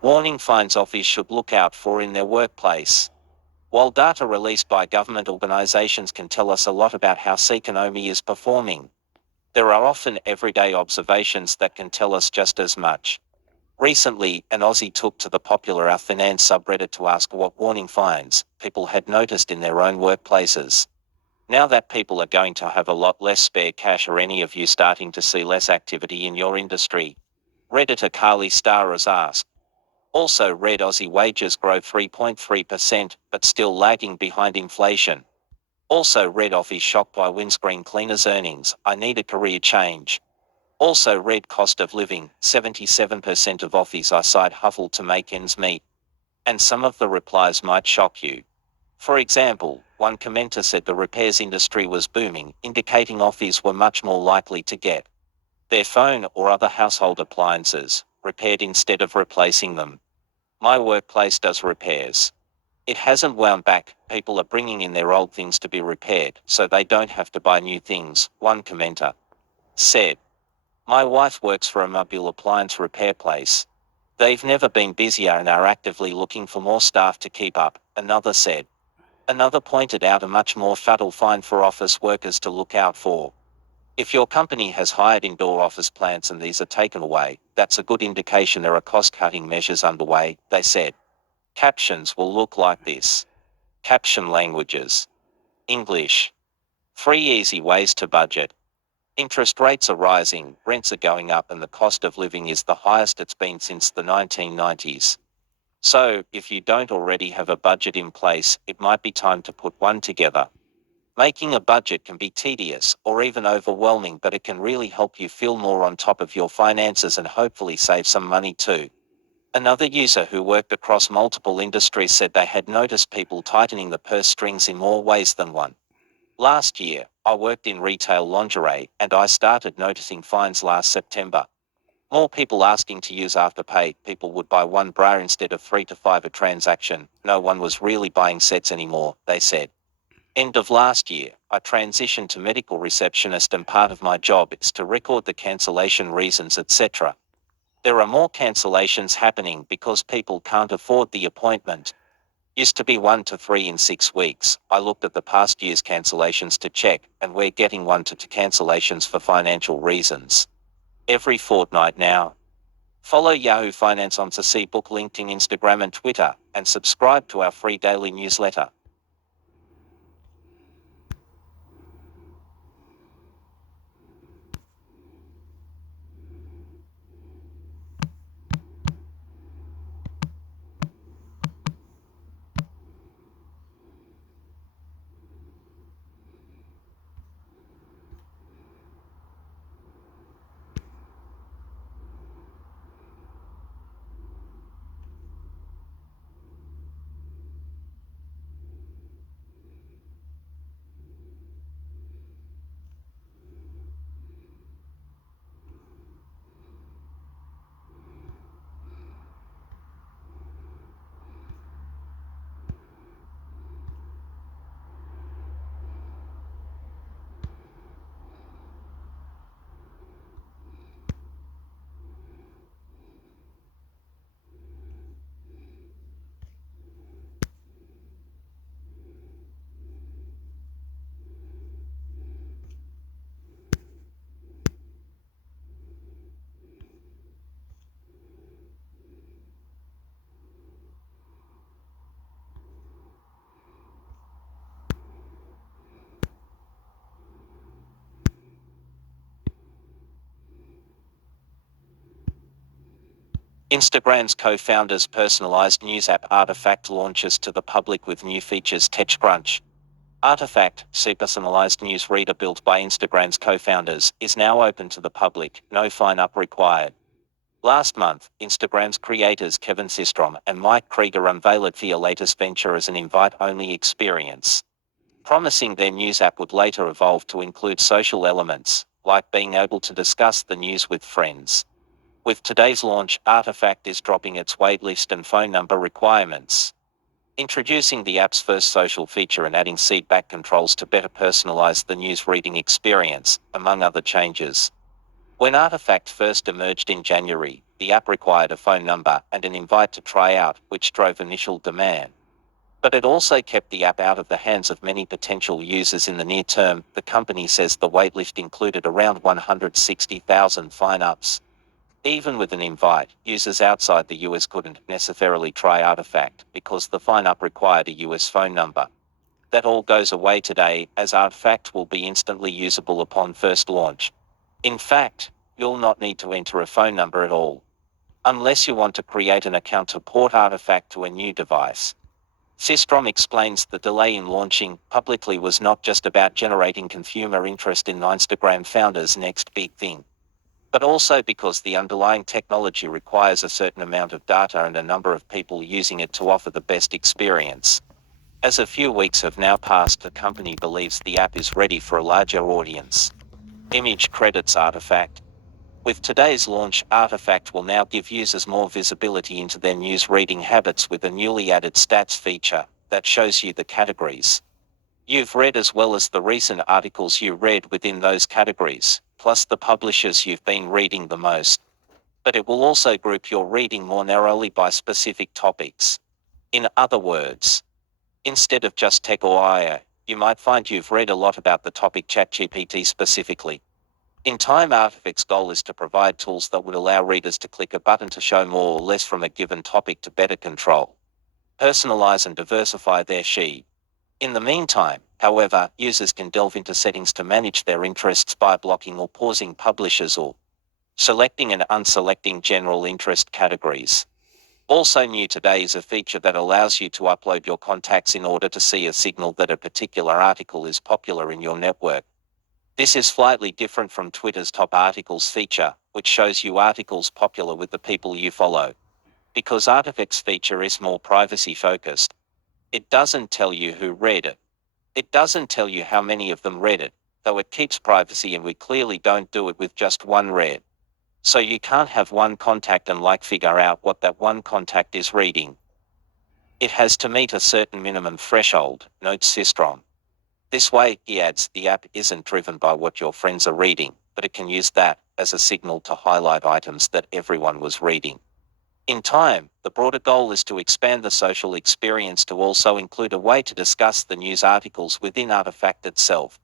Warning fines office should look out for in their workplace. While data released by government organisations can tell us a lot about how the economy is performing, there are often everyday observations that can tell us just as much. Recently, an Aussie took to the popular Our Finance subreddit to ask what warning fines people had noticed in their own workplaces. Now that people are going to have a lot less spare cash, are any of you starting to see less activity in your industry? Redditor Carly Starr has asked. Also read Aussie wages grow 3.3%, but still lagging behind inflation. Also read Office shocked by windscreen cleaners earnings, I need a career change. Also read cost of living, 77% of Office I side hustle to make ends meet. And some of the replies might shock you. For example, one commenter said the repairs industry was booming, indicating Office were much more likely to get their phone or other household appliances repaired instead of replacing them. My workplace does repairs. It hasn't wound back, people are bringing in their old things to be repaired so they don't have to buy new things, one commenter said. My wife works for a mobile appliance repair place. They've never been busier and are actively looking for more staff to keep up, another said. Another pointed out a much more fatal fine for office workers to look out for. If your company has hired indoor office plants and these are taken away, that's a good indication there are cost-cutting measures underway, they said. Captions will look like this. Caption languages. English. 3 easy ways to budget. Interest rates are rising, rents are going up, and the cost of living is the highest it's been since the 1990s. So, if you don't already have a budget in place, it might be time to put one together. Making a budget can be tedious or even overwhelming, but it can really help you feel more on top of your finances and hopefully save some money too. Another user who worked across multiple industries said they had noticed people tightening the purse strings in more ways than one. Last year, I worked in retail lingerie and I started noticing fines last September. More people asking to use Afterpay, people would buy one bra instead of 3 to 5 a transaction, no one was really buying sets anymore, they said. End of last year, I transitioned to medical receptionist and part of my job is to record the cancellation reasons, etc. There are more cancellations happening because people can't afford the appointment. Used to be 1 to 3 in 6 weeks. I looked at the past year's cancellations to check, and we're getting 1 to 2 cancellations for financial reasons every fortnight now. Follow Yahoo Finance on see book, LinkedIn, Instagram and Twitter, and subscribe to our free daily newsletter. Instagram's co-founders' personalized news app Artifact launches to the public with new features. TechCrunch. Artifact, personalized news reader built by Instagram's co-founders, is now open to the public, no sign-up required. Last month, Instagram's creators Kevin Systrom and Mike Krieger unveiled their latest venture as an invite-only experience, promising their news app would later evolve to include social elements, like being able to discuss the news with friends. With today's launch, Artifact is dropping its waitlist and phone number requirements, introducing the app's first social feature and adding feedback controls to better personalize the news reading experience, among other changes. When Artifact first emerged in January, the app required a phone number and an invite to try out, which drove initial demand. But it also kept the app out of the hands of many potential users in the near term. The company says the waitlist included around 160,000 sign-ups. Even with an invite, users outside the US couldn't necessarily try Artifact because the sign-up required a US phone number. That all goes away today, as Artifact will be instantly usable upon first launch. In fact, you'll not need to enter a phone number at all, unless you want to create an account to port Artifact to a new device. Systrom explains the delay in launching publicly was not just about generating consumer interest in the Instagram founders' next big thing, but also because the underlying technology requires a certain amount of data and a number of people using it to offer the best experience. As a few weeks have now passed, the company believes the app is ready for a larger audience. Image credits Artifact. With today's launch, Artifact will now give users more visibility into their news reading habits with a newly added stats feature that shows you the categories you've read as well as the recent articles you read within those categories, plus the publishers you've been reading the most. But it will also group your reading more narrowly by specific topics. In other words, instead of just tech or AI, you might find you've read a lot about the topic ChatGPT specifically. In time, Artifact's goal is to provide tools that would allow readers to click a button to show more or less from a given topic to better control, personalize and diversify their feed. In the meantime, however, users can delve into settings to manage their interests by blocking or pausing publishers or selecting and unselecting general interest categories. Also new today is a feature that allows you to upload your contacts in order to see a signal that a particular article is popular in your network. This is slightly different from Twitter's top articles feature, which shows you articles popular with the people you follow. Because Artifact's feature is more privacy focused, it doesn't tell you who read it. It doesn't tell you how many of them read it, though it keeps privacy, and we clearly don't do it with just one read. So you can't have one contact and figure out what that one contact is reading. It has to meet a certain minimum threshold, notes Systrom. This way, he adds, the app isn't driven by what your friends are reading, but it can use that as a signal to highlight items that everyone was reading. In time, the broader goal is to expand the social experience to also include a way to discuss the news articles within Artifact itself.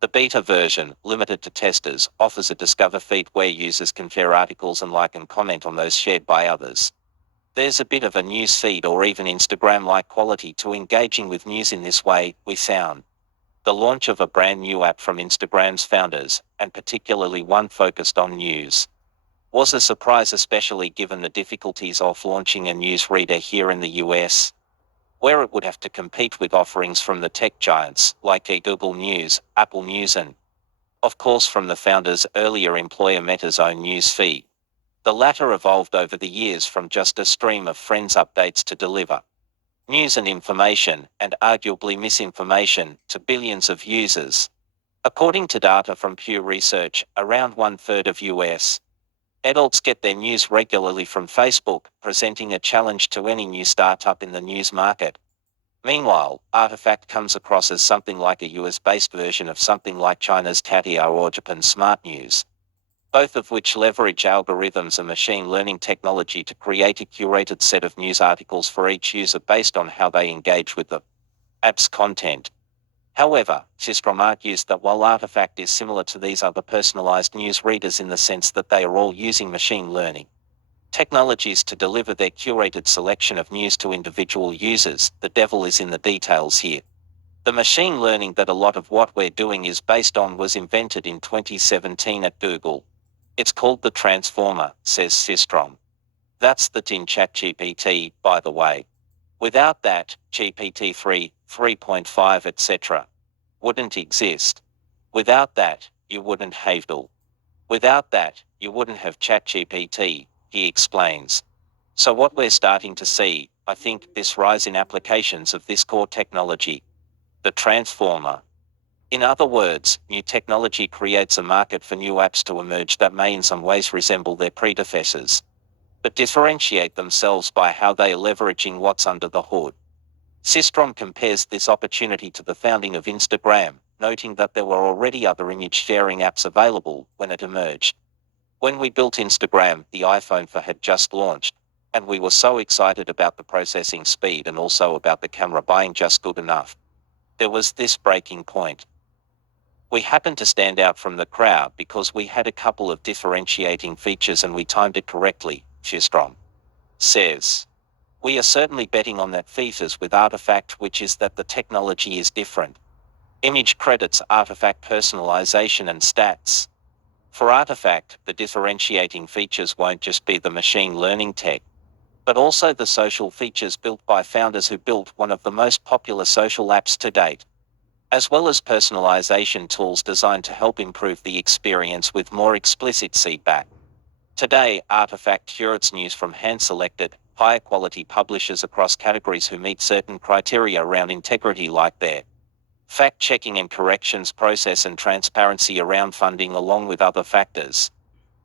The beta version, limited to testers, offers a Discover feed where users can share articles and like and comment on those shared by others. There's a bit of a news feed or even Instagram-like quality to engaging with news in this way, we found. The launch of a brand new app from Instagram's founders, and particularly one focused on news, was a surprise, especially given the difficulties of launching a news reader here in the US, where it would have to compete with offerings from the tech giants like Google News, Apple News and, of course, from the founders' earlier employer Meta's own news feed. The latter evolved over the years from just a stream of friends updates to deliver news and information, and arguably misinformation, to billions of users. According to data from Pew Research, around 1/3 of US adults get their news regularly from Facebook, presenting a challenge to any new startup in the news market. Meanwhile, Artifact comes across as something like a US-based version of something like China's Tatia or Japan's Smart News, both of which leverage algorithms and machine learning technology to create a curated set of news articles for each user based on how they engage with the app's content. However, Systrom argues that while Artifact is similar to these other personalized news readers in the sense that they are all using machine learning technologies to deliver their curated selection of news to individual users, the devil is in the details here. The machine learning that a lot of what we're doing is based on was invented in 2017 at Google. It's called the transformer, says Systrom. That's the tin ChatGPT, by the way. Without that, GPT-3, 3.5, etc. wouldn't exist. Without that, you wouldn't have DAL. Without that, you wouldn't have ChatGPT, he explains. So what we're starting to see, I think, this rise in applications of this core technology, the transformer. In other words, new technology creates a market for new apps to emerge that may in some ways resemble their predecessors, but differentiate themselves by how they are leveraging what's under the hood. Systrom compares this opportunity to the founding of Instagram, noting that there were already other image-sharing apps available when it emerged. When we built Instagram, the iPhone 4 had just launched, and we were so excited about the processing speed and also about the camera being just good enough. There was this breaking point. We happened to stand out from the crowd because we had a couple of differentiating features and we timed it correctly, Systrom says. We are certainly betting on that features with Artifact, which is that the technology is different. Image credits, Artifact personalization and stats. For Artifact, the differentiating features won't just be the machine learning tech, but also the social features built by founders who built one of the most popular social apps to date, as well as personalization tools designed to help improve the experience with more explicit feedback. Today, Artifact curates news from hand-selected, higher quality publishers across categories who meet certain criteria around integrity, like their fact-checking and corrections process and transparency around funding, along with other factors.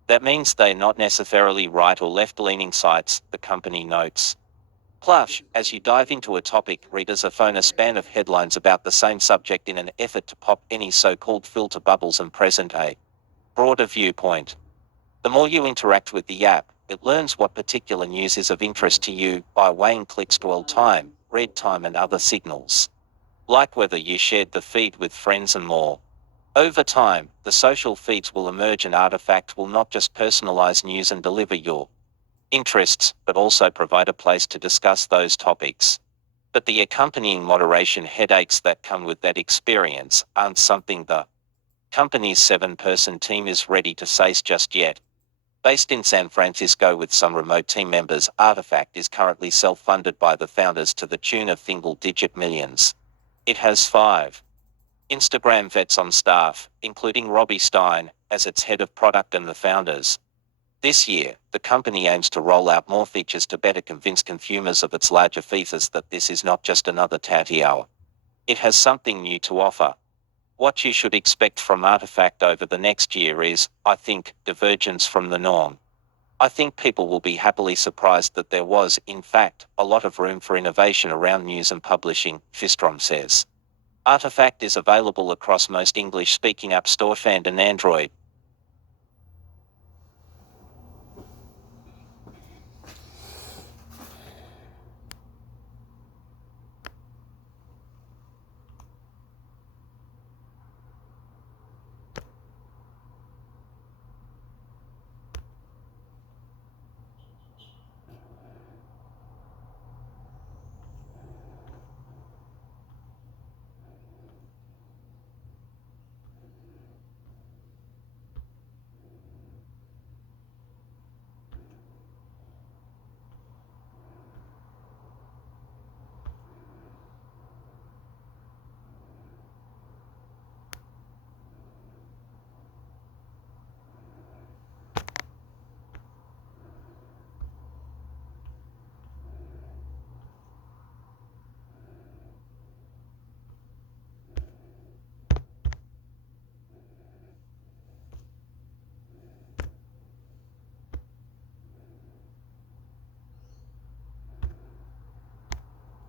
That means they're not necessarily right or left-leaning sites, the company notes. Plus, as you dive into a topic, readers are thrown a span of headlines about the same subject in an effort to pop any so-called filter bubbles and present a broader viewpoint. The more you interact with the app, it learns what particular news is of interest to you by weighing clicks, dwell time, read time and other signals, like whether you shared the feed with friends and more. Over time, the social feeds will emerge and Artifact will not just personalize news and deliver your interests, but also provide a place to discuss those topics. But the accompanying moderation headaches that come with that experience aren't something the company's 7-person team is ready to face just yet. Based in San Francisco with some remote team members, Artifact is currently self-funded by the founders to the tune of single-digit millions. It has 5 Instagram vets on staff, including Robbie Stein, as its head of product and the founders. This year, the company aims to roll out more features to better convince consumers of its larger features that this is not just another tatty hour. It has something new to offer. What you should expect from Artifact over the next year is, I think, divergence from the norm. I think people will be happily surprised that there was, in fact, a lot of room for innovation around news and publishing, Systrom says. Artifact is available across most English-speaking app stores and Android.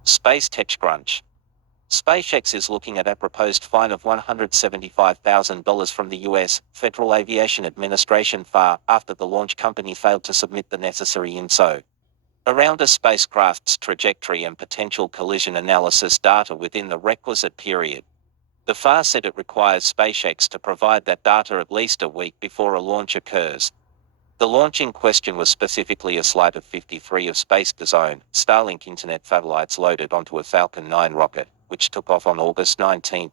Space Tech Crunch. SpaceX is looking at a proposed fine of $175,000 from the U.S. Federal Aviation Administration FAA after the launch company failed to submit the necessary info around a spacecraft's trajectory and potential collision analysis data within the requisite period. The FAA said it requires SpaceX to provide that data at least a week before a launch occurs. The launch in question was specifically a flight of 53 of SpaceX's own Starlink internet satellites loaded onto a Falcon 9 rocket, which took off on August 19,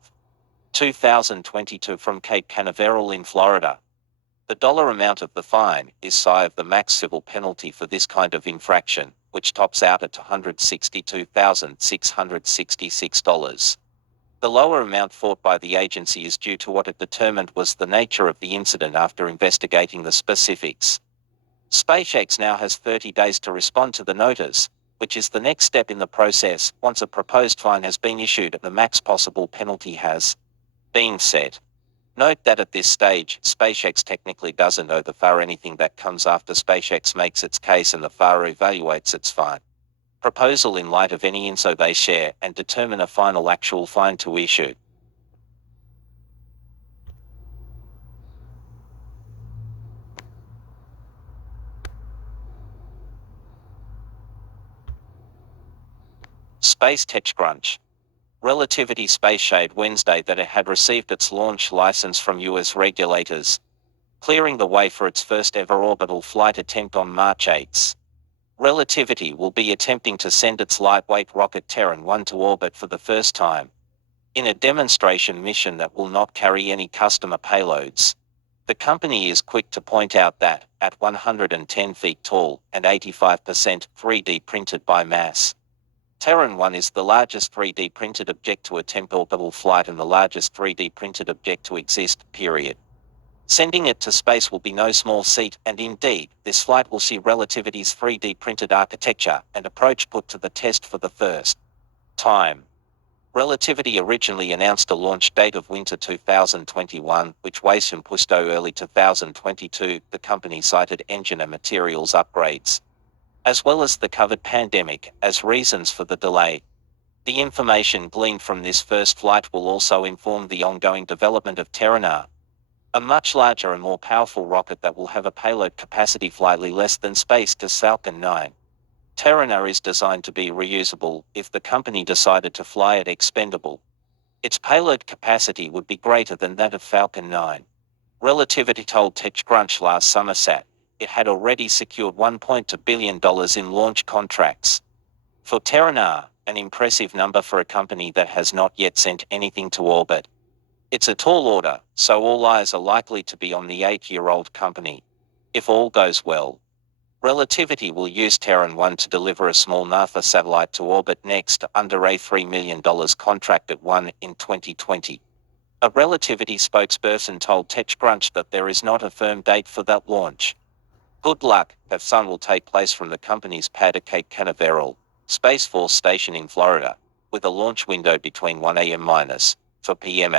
2022 from Cape Canaveral in Florida. The dollar amount of the fine is high of the max civil penalty for this kind of infraction, which tops out at $162,666. The lower amount fought by the agency is due to what it determined was the nature of the incident after investigating the specifics. SpaceX now has 30 days to respond to the notice, which is the next step in the process once a proposed fine has been issued and the max possible penalty has been set. Note that at this stage, SpaceX technically doesn't know the FAR anything that comes after SpaceX makes its case and the FAR evaluates its fine proposal in light of any info they share and determine a final actual fine to issue. Space TechCrunch. Relativity Space shared Wednesday that it had received its launch license from US regulators, clearing the way for its first ever orbital flight attempt on March 8. Relativity will be attempting to send its lightweight rocket Terran 1 to orbit for the first time, in a demonstration mission that will not carry any customer payloads. The company is quick to point out that, at 110 feet tall and 85% 3D printed by mass, Terran 1 is the largest 3D printed object to attempt orbital flight and the largest 3D printed object to exist, period. Sending it to space will be no small feat, and indeed, this flight will see Relativity's 3D printed architecture and approach put to the test for the first time. Relativity originally announced a launch date of winter 2021, which was pushed to early 2022. The company cited engine and materials upgrades, as well as the COVID pandemic, as reasons for the delay. The information gleaned from this first flight will also inform the ongoing development of Terran, a much larger and more powerful rocket that will have a payload capacity slightly less than SpaceX's Falcon 9. Terran is designed to be reusable if the company decided to fly it expendable. Its payload capacity would be greater than that of Falcon 9. Relativity told TechCrunch last summer that it had already secured $1.2 billion in launch contracts. For Terran, an impressive number for a company that has not yet sent anything to orbit. It's a tall order, so all eyes are likely to be on the 8-year-old company. If all goes well, Relativity will use Terran 1 to deliver a small NASA satellite to orbit next under a $3 million contract at 1 in 2020. A Relativity spokesperson told TechCrunch that there is not a firm date for that launch. Good luck. That sun will take place from the company's pad at Cape Canaveral, Space Force Station in Florida, with a launch window between 1 a.m. -4 p.m.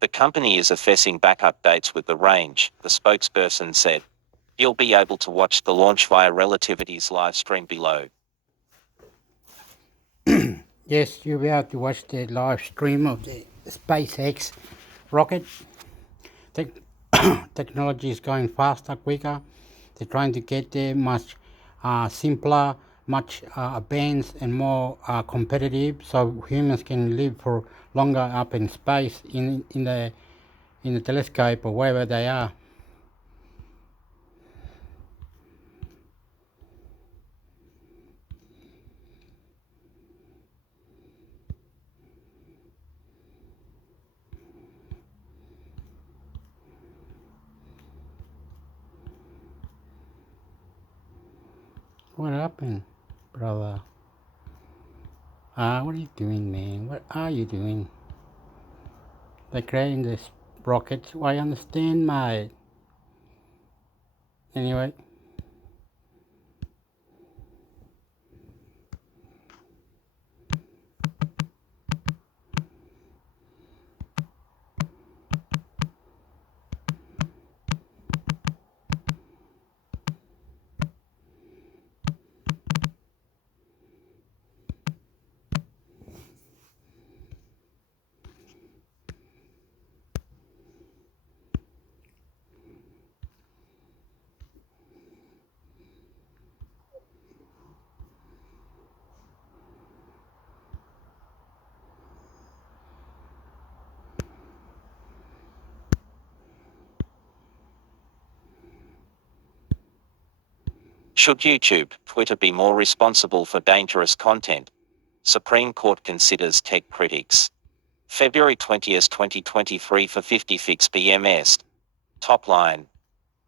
The company is assessing backup dates with the range, the spokesperson said. You'll be able to watch the launch via Relativity's live stream below. Yes, you'll be able to watch the live stream of the SpaceX rocket. Technology is going faster, quicker. They're trying to get there much simpler, much advanced and more competitive, so humans can live for longer up in space in the telescope or wherever they are. What happened, brother? What are you doing, man? What are you doing? They're creating this rocket. I understand, mate. Anyway. Should YouTube, Twitter be more responsible for dangerous content? Supreme Court considers tech critics. February 20, 2023 for 50 Fix BMS. Top line.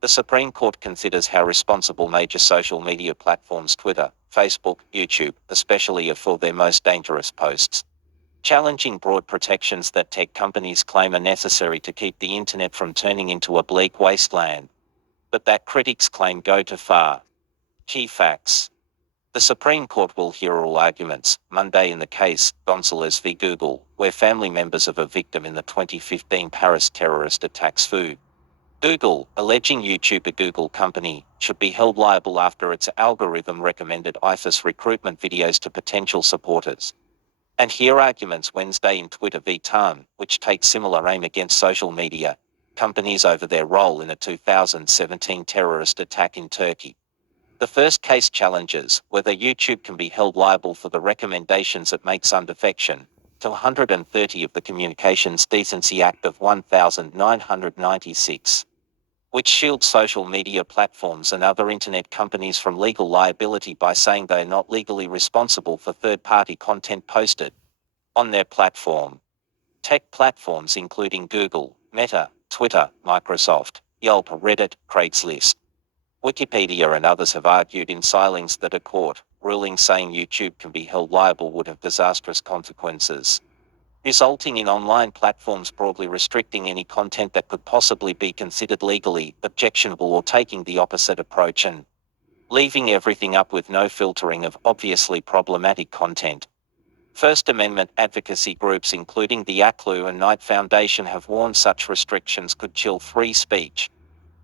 The Supreme Court considers how responsible major social media platforms Twitter, Facebook, YouTube, especially are for their most dangerous posts, challenging broad protections that tech companies claim are necessary to keep the internet from turning into a bleak wasteland, but that critics claim go too far. Key facts. The Supreme Court will hear oral arguments Monday in the case Gonzalez v. Google, where family members of a victim in the 2015 Paris terrorist attacks sued Google, alleging YouTube, a Google company, should be held liable after its algorithm recommended IFAS recruitment videos to potential supporters. And hear arguments Wednesday in Twitter v. Tan, which takes similar aim against social media companies over their role in a 2017 terrorist attack in Turkey. The first case challenges whether YouTube can be held liable for the recommendations it makes under Section 230 of the Communications Decency Act of 1996, which shields social media platforms and other internet companies from legal liability by saying they are not legally responsible for third-party content posted on their platform. Tech platforms including Google, Meta, Twitter, Microsoft, Yelp, Reddit, Craigslist, Wikipedia and others have argued in silence that a court ruling saying YouTube can be held liable would have disastrous consequences, resulting in online platforms broadly restricting any content that could possibly be considered legally objectionable or taking the opposite approach and leaving everything up with no filtering of obviously problematic content. First Amendment advocacy groups including the ACLU and Knight Foundation have warned such restrictions could chill free speech.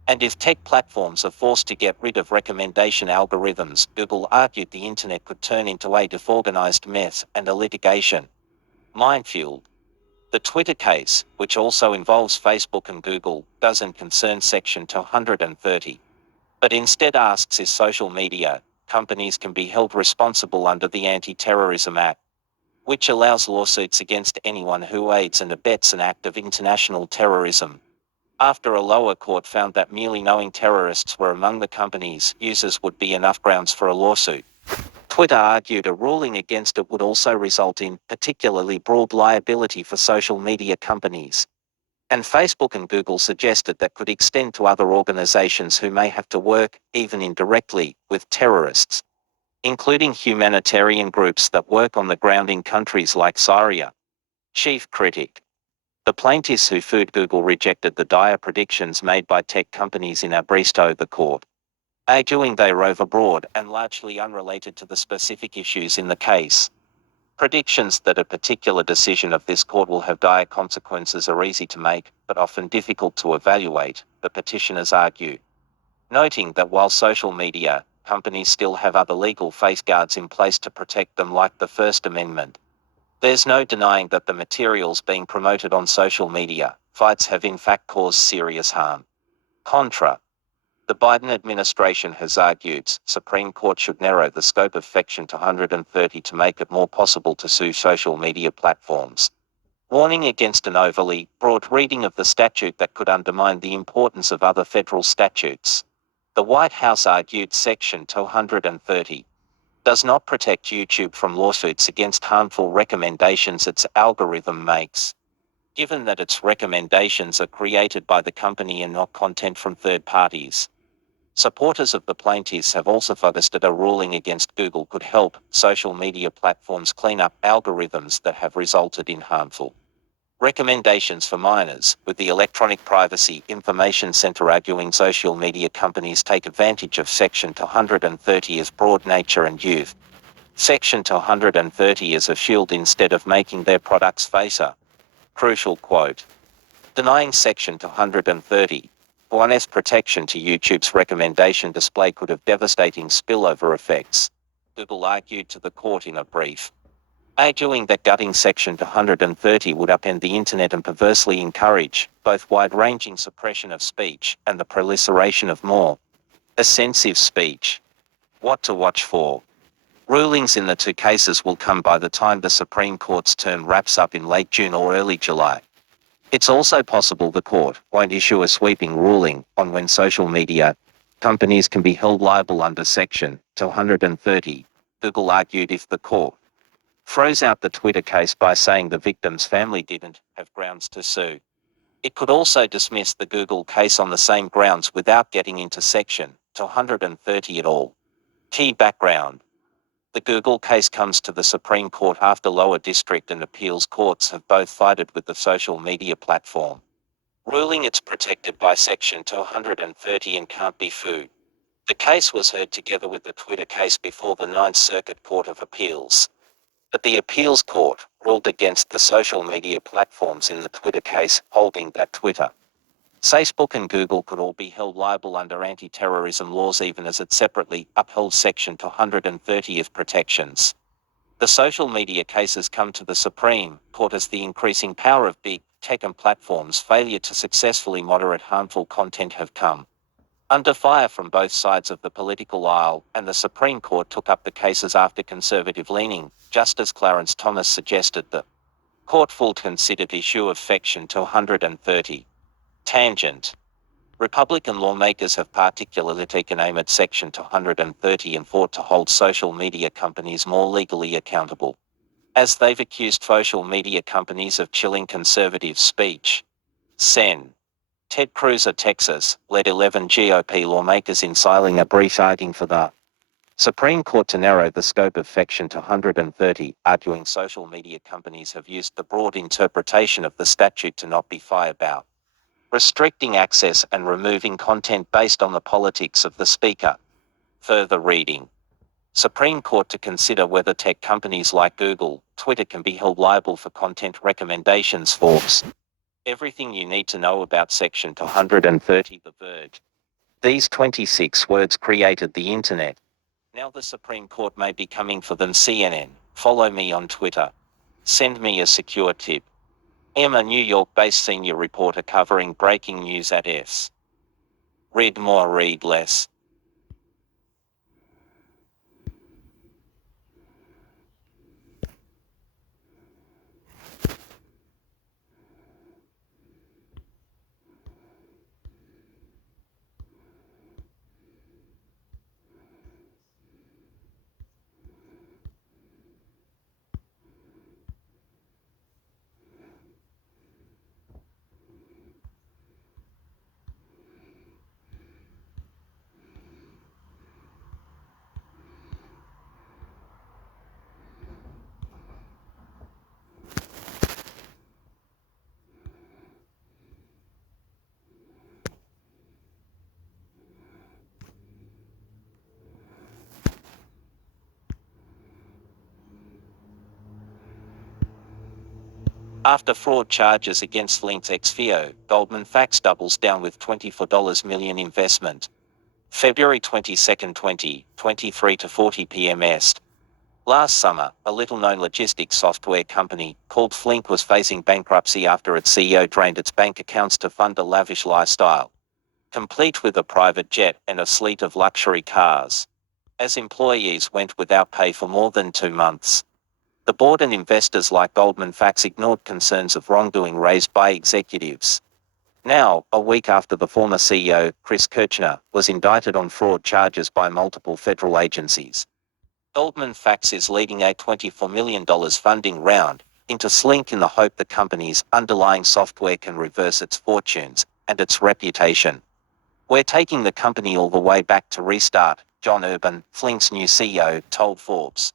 And if tech platforms are forced to get rid of recommendation algorithms, Google argued the internet could turn into a disorganized mess and a litigation minefield. The Twitter case, which also involves Facebook and Google, doesn't concern Section 230, but instead asks if social media companies can be held responsible under the Anti-Terrorism Act, which allows lawsuits against anyone who aids and abets an act of international terrorism. After a lower court found that merely knowing terrorists were among the company's users would be enough grounds for a lawsuit, Twitter argued a ruling against it would also result in particularly broad liability for social media companies. And Facebook and Google suggested that could extend to other organizations who may have to work, even indirectly, with terrorists, including humanitarian groups that work on the ground in countries like Syria. Chief critic. The plaintiffs who sued Google rejected the dire predictions made by tech companies in a brief to the court, arguing they were overbroad and largely unrelated to the specific issues in the case. Predictions that a particular decision of this court will have dire consequences are easy to make, but often difficult to evaluate, the petitioners argue, noting that while social media companies still have other legal safeguards in place to protect them like the First Amendment, there's no denying that the materials being promoted on social media sites have in fact caused serious harm. Contra. The Biden administration has argued Supreme Court should narrow the scope of Section 230 to make it more possible to sue social media platforms, warning against an overly broad reading of the statute that could undermine the importance of other federal statutes. The White House argued Section 230 does not protect YouTube from lawsuits against harmful recommendations its algorithm makes, given that its recommendations are created by the company and not content from third parties. Supporters of the plaintiffs have also focused that a ruling against Google could help social media platforms clean up algorithms that have resulted in harmful recommendations for minors, with the Electronic Privacy Information Center arguing social media companies take advantage of Section 230's broad nature and youth Section 230 as a shield instead of making their products face a crucial quote. Denying Section 230, one's protection to YouTube's recommendation display could have devastating spillover effects, Google argued to the court in a brief, arguing that gutting Section 230 would upend the internet and perversely encourage both wide-ranging suppression of speech and the proliferation of more offensive speech. What to watch for? Rulings in the two cases will come by the time the Supreme Court's term wraps up in late June or early July. It's also possible the court won't issue a sweeping ruling on when social media companies can be held liable under Section 230. Google argued if the court throws out the Twitter case by saying the victim's family didn't have grounds to sue, It could also dismiss the Google case on the same grounds without getting into Section 230 at all. Key background. The Google case comes to the Supreme Court after lower district and appeals courts have both sided with the social media platform, ruling it's protected by Section 230 and can't be sued. The case was heard together with the Twitter case before the Ninth Circuit Court of Appeals. But the appeals court ruled against the social media platforms in the Twitter case, holding that Twitter, Facebook and Google could all be held liable under anti-terrorism laws even as it separately upheld Section 230 of protections. The social media cases come to the Supreme Court as the increasing power of big tech and platforms' failure to successfully moderate harmful content have come under fire from both sides of the political aisle, and the Supreme Court took up the cases after conservative-leaning Justice Clarence Thomas suggested the court full considered issue of Section 230. Tangent. Republican lawmakers have particularly taken aim at Section 230 and fought to hold social media companies more legally accountable, as they've accused social media companies of chilling conservative speech. Sen. Ted Cruz of Texas led 11 GOP lawmakers in filing a brief arguing for the Supreme Court to narrow the scope of Section 230, arguing social media companies have used the broad interpretation of the statute to not be fair about restricting access and removing content based on the politics of the speaker. Further reading. Supreme Court to consider whether tech companies like Google, Twitter can be held liable for content recommendations forms. Everything you need to know about Section 230 The Verge. These 26 words created the internet. Now the Supreme Court may be coming for them. CNN. Follow me on Twitter. Send me a secure tip. I am a New York-based senior reporter covering breaking news at S. Read more, read less. After fraud charges against Link's ex-CEO, Goldman Sachs doubles down with $24 million investment. February 22, 2023 to 40 p.m. Est. Last summer, a little-known logistics software company called Flink was facing bankruptcy after its CEO drained its bank accounts to fund a lavish lifestyle, complete with a private jet and a fleet of luxury cars, as employees went without pay for more than 2 months. The board and investors like Goldman Sachs ignored concerns of wrongdoing raised by executives. Now, a week after the former CEO, Chris Kirchner, was indicted on fraud charges by multiple federal agencies, Goldman Sachs is leading a $24 million funding round into Slink in the hope the company's underlying software can reverse its fortunes and its reputation. We're taking the company all the way back to restart, John Urban, Flink's new CEO, told Forbes.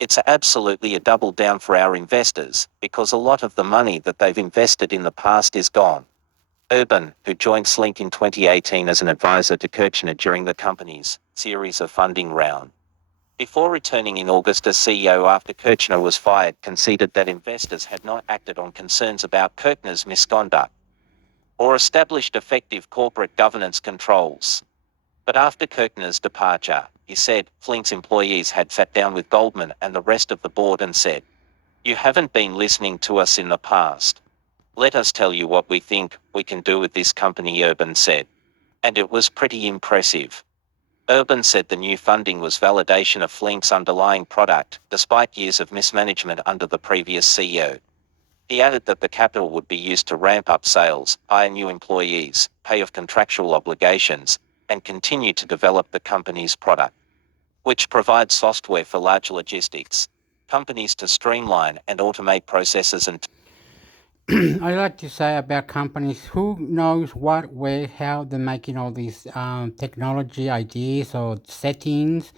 It's absolutely a double down for our investors, because a lot of the money that they've invested in the past is gone. Urban, who joined Slink in 2018 as an advisor to Kirchner during the company's series of funding round, before returning in August as CEO after Kirchner was fired, conceded that investors had not acted on concerns about Kirchner's misconduct or established effective corporate governance controls. But after Kirchner's departure, he said, Flink's employees had sat down with Goldman and the rest of the board and said, "You haven't been listening to us in the past. Let us tell you what we think we can do with this company," Urban said. And it was pretty impressive. Urban said the new funding was validation of Flink's underlying product, despite years of mismanagement under the previous CEO. He added that the capital would be used to ramp up sales, hire new employees, pay off contractual obligations, and continue to develop the company's product, which provides software for large logistics companies to streamline and automate processes and I like to say about companies, who knows what, where, how they're making all these technology ideas or settings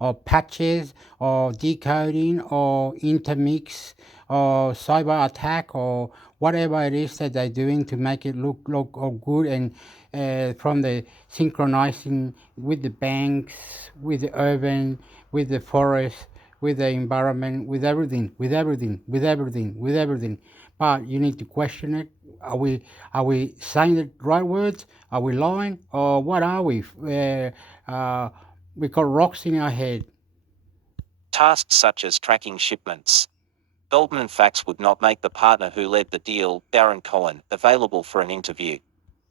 or patches or decoding or intermix or cyber attack or whatever it is that they're doing to make it look all good, and from the synchronizing with the banks, with the urban, with the forest, with the environment, with everything, with everything, with everything, with everything. But you need to question it. Are we saying the right words? Are we lying? Or what are we? We got rocks in our head. Tasks such as tracking shipments. Goldman Sachs would not make the partner who led the deal, Darren Cohen, available for an interview.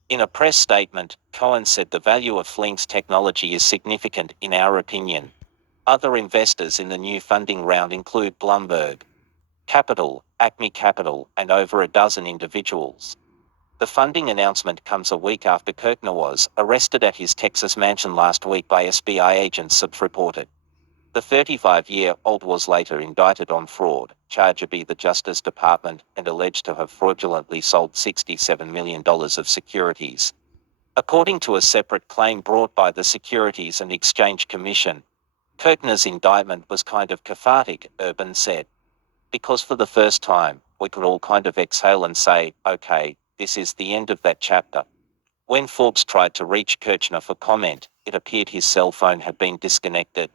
In a press statement, Cohen said the value of Flink's technology is significant in our opinion. Other investors in the new funding round include Bloomberg Capital, Acme Capital, and over a dozen individuals. The funding announcement comes a week after Kirchner was arrested at his Texas mansion last week by SBI agents, Subs reported. The 35-year-old was later indicted on fraud, charged by the Justice Department, and alleged to have fraudulently sold $67 million of securities. According to a separate claim brought by the Securities and Exchange Commission, Kirchner's indictment was kind of cathartic, Urban said. Because for the first time, we could all kind of exhale and say, okay, this is the end of that chapter. When Forbes tried to reach Kirchner for comment, it appeared his cell phone had been disconnected.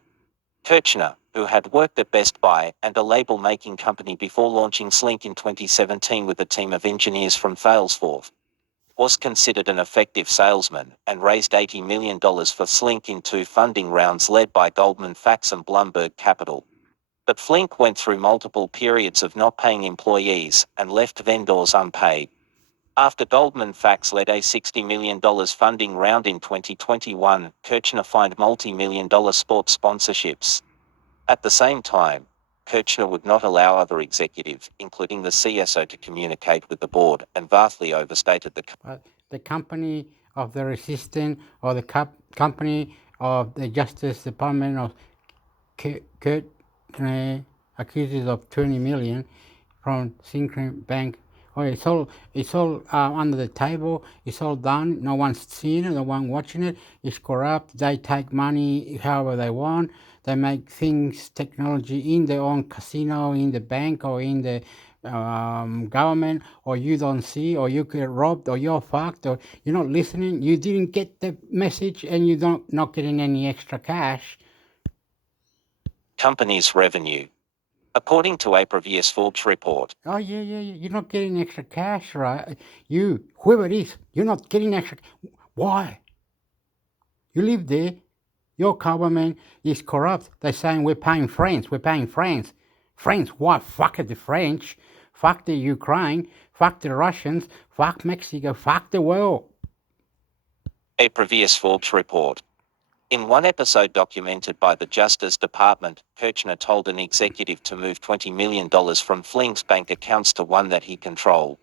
Kirchner, who had worked at Best Buy and a label-making company before launching Slink in 2017 with a team of engineers from Salesforce, was considered an effective salesman and raised $80 million for Slink in 2 funding rounds led by Goldman Sachs and Bloomberg Capital. But Flink went through multiple periods of not paying employees and left vendors unpaid. After Goldman Sachs led a $60 million funding round in 2021, Kirchner fined multi-million-dollar sports sponsorships. At the same time, Kirchner would not allow other executives, including the CSO, to communicate with the board, and vastly overstated the company of the resistant, or the company of the Justice Department of Kirchner accuses of 20 million from Synchron Bank. Oh, it's all under the table. It's all done. No one's seeing it. No one watching it. It's corrupt. They take money however they want. They make things, technology in their own casino, in the bank, or in the government, or you don't see, or you get robbed, or you're fucked, or you're not listening. You didn't get the message, and you not getting any extra cash. company's revenue. According to a previous Forbes report, Oh, yeah. You're not getting extra cash, right? You, whoever it is, you're not getting extra. Why? You live there. Your government is corrupt. They're saying we're paying France. We're paying France. France, what? Fuck the French. Fuck the Ukraine. Fuck the Russians. Fuck Mexico. Fuck the world. a previous Forbes report. In one episode documented by the Justice Department, Kirchner told an executive to move $20 million from Flink's bank accounts to one that he controlled,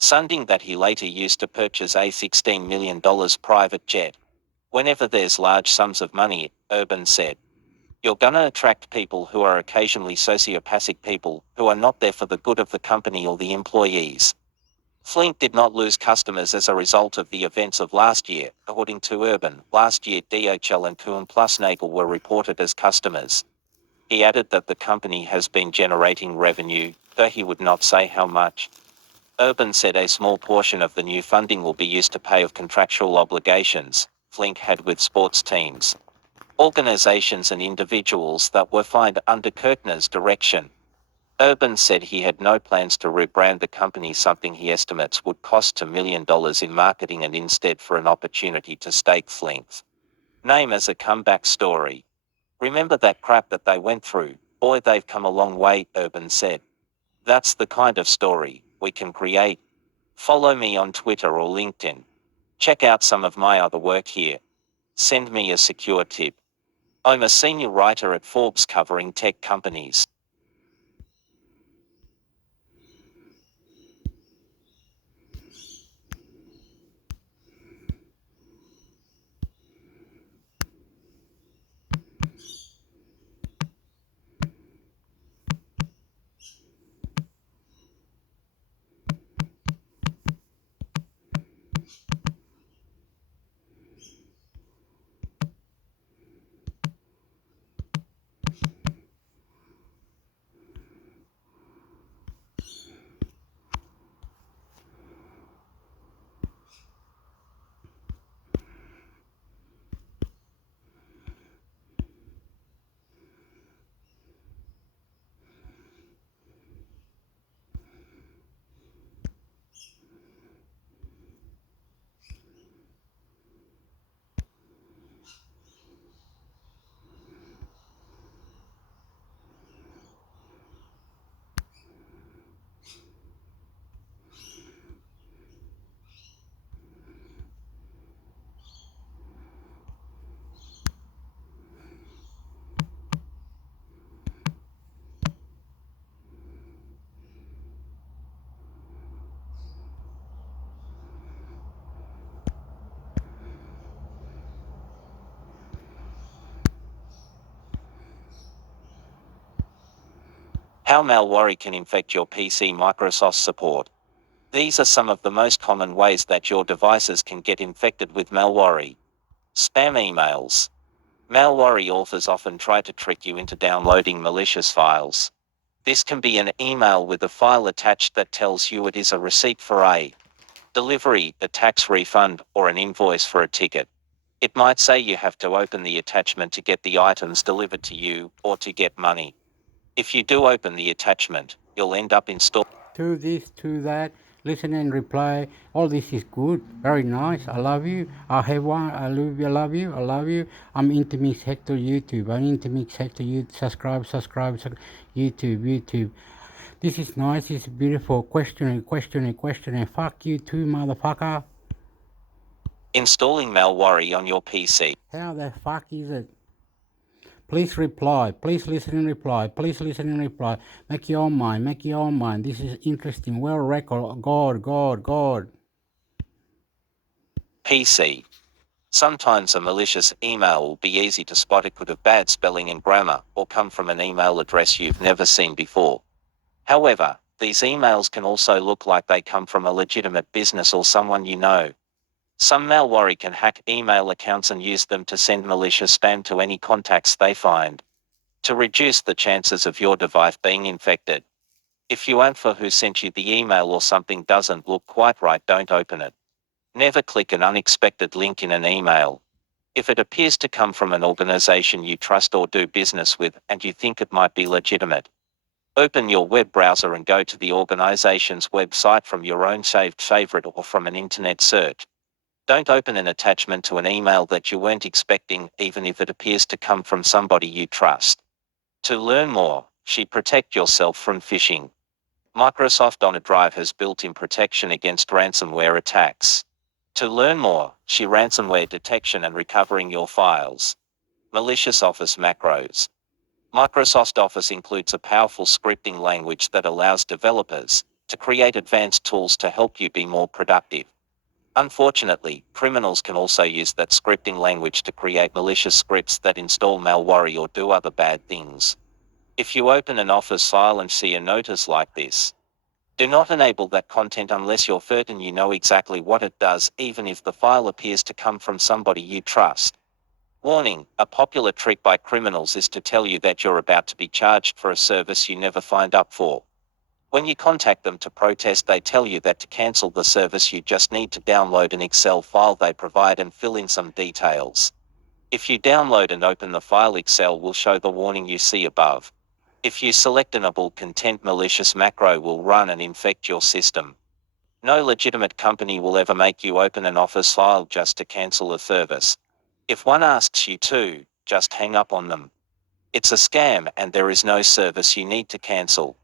funding that he later used to purchase a $16 million private jet. Whenever there's large sums of money, Urban said, you're gonna attract people who are occasionally sociopathic people, who are not there for the good of the company or the employees. Flink did not lose customers as a result of the events of last year. According to Urban, last year DHL and Kuhn plus Nagel were reported as customers. He added that the company has been generating revenue, though he would not say how much. Urban said a small portion of the new funding will be used to pay off contractual obligations Flink had with sports teams, organizations and individuals that were fined under Kirchner's direction. Urban said he had no plans to rebrand the company, something he estimates would cost $2 million in marketing, and instead for an opportunity to stake Flink's name as a comeback story. Remember that crap that they went through? Boy, they've come a long way, Urban said. That's the kind of story we can create. Follow me on Twitter or LinkedIn. Check out some of my other work here. Send me a secure tip. I'm a senior writer at Forbes covering tech companies. How malware can infect your PC. Microsoft support. These are some of the most common ways that your devices can get infected with malware. Spam emails. Malware authors often try to trick you into downloading malicious files. This can be an email with a file attached that tells you it is a receipt for a delivery, a tax refund, or an invoice for a ticket. It might say you have to open the attachment to get the items delivered to you, or to get money. If you do open the attachment, you'll end up installing To this, to that, listen and reply. All this is good, very nice. I love you. I have one. I love you. I love you. I love you. I'm intermix hector YouTube. I'm intermix hector YouTube. Subscribe. YouTube. This is nice. It's beautiful. Question. Fuck you too, motherfucker. installing malware on your PC. How the fuck is it? Please reply. Please listen and reply. Please listen and reply. Make your own mind. Make your own mind. This is interesting. Well record. God. PC. Sometimes a malicious email will be easy to spot. It could have bad spelling and grammar, or come from an email address you've never seen before. However, these emails can also look like they come from a legitimate business or someone you know. Some malware can hack email accounts and use them to send malicious spam to any contacts they find. To reduce the chances of your device being infected, if you aren't for who sent you the email or something doesn't look quite right, don't open it. Never click an unexpected link in an email. If it appears to come from an organization you trust or do business with and you think it might be legitimate, open your web browser and go to the organization's website from your own saved favorite or from an internet search. Don't open an attachment to an email that you weren't expecting, even if it appears to come from somebody you trust. To learn more, protect yourself from phishing. Microsoft OneDrive has built-in protection against ransomware attacks. To learn more, ransomware detection and recovering your files. Malicious Office macros. Microsoft Office includes a powerful scripting language that allows developers to create advanced tools to help you be more productive. Unfortunately, criminals can also use that scripting language to create malicious scripts that install malware or do other bad things. If you open an Office file and see a notice like this, do not enable that content unless you're certain you know exactly what it does, even if the file appears to come from somebody you trust. Warning: a popular trick by criminals is to tell you that you're about to be charged for a service you never signed up for. When you contact them to protest, they tell you that to cancel the service you just need to download an Excel file they provide and fill in some details. If you download and open the file, Excel will show the warning you see above. If you select enable content, malicious macro will run and infect your system. No legitimate company will ever make you open an Office file just to cancel a service. If one asks you to, just hang up on them. It's a scam and there is no service you need to cancel.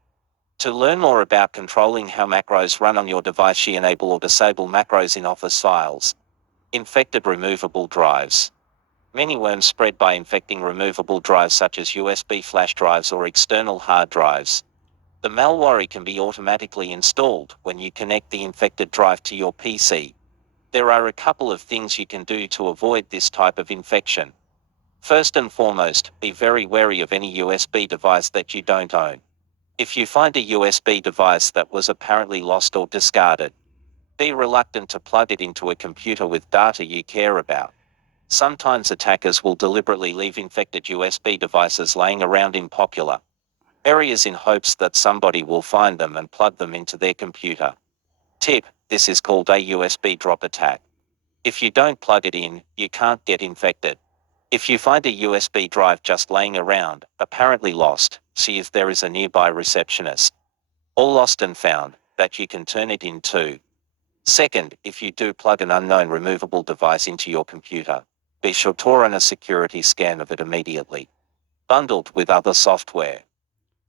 To learn more about controlling how macros run on your device, enable or disable macros in Office files. Infected removable drives. Many worms spread by infecting removable drives such as USB flash drives or external hard drives. The malware can be automatically installed when you connect the infected drive to your PC. There are a couple of things you can do to avoid this type of infection. First and foremost, be very wary of any USB device that you don't own. If you find a USB device that was apparently lost or discarded, be reluctant to plug it into a computer with data you care about. Sometimes attackers will deliberately leave infected USB devices laying around in popular areas in hopes that somebody will find them and plug them into their computer. Tip: this is called a USB drop attack. If you don't plug it in, you can't get infected. If you find a USB drive just laying around, apparently lost, see if there is a nearby receptionist, or lost and found, that you can turn it into. Second, if you do plug an unknown removable device into your computer, be sure to run a security scan of it immediately, bundled with other software.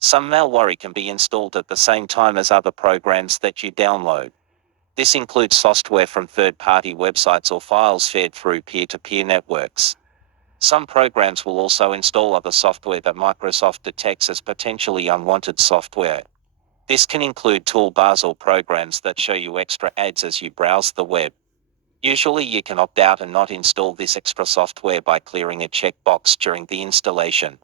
Some malware can be installed at the same time as other programs that you download. This includes software from third-party websites or files shared through peer-to-peer networks. Some programs will also install other software that Microsoft detects as potentially unwanted software. This can include toolbars or programs that show you extra ads as you browse the web. Usually you can opt out and not install this extra software by clearing a checkbox during the installation.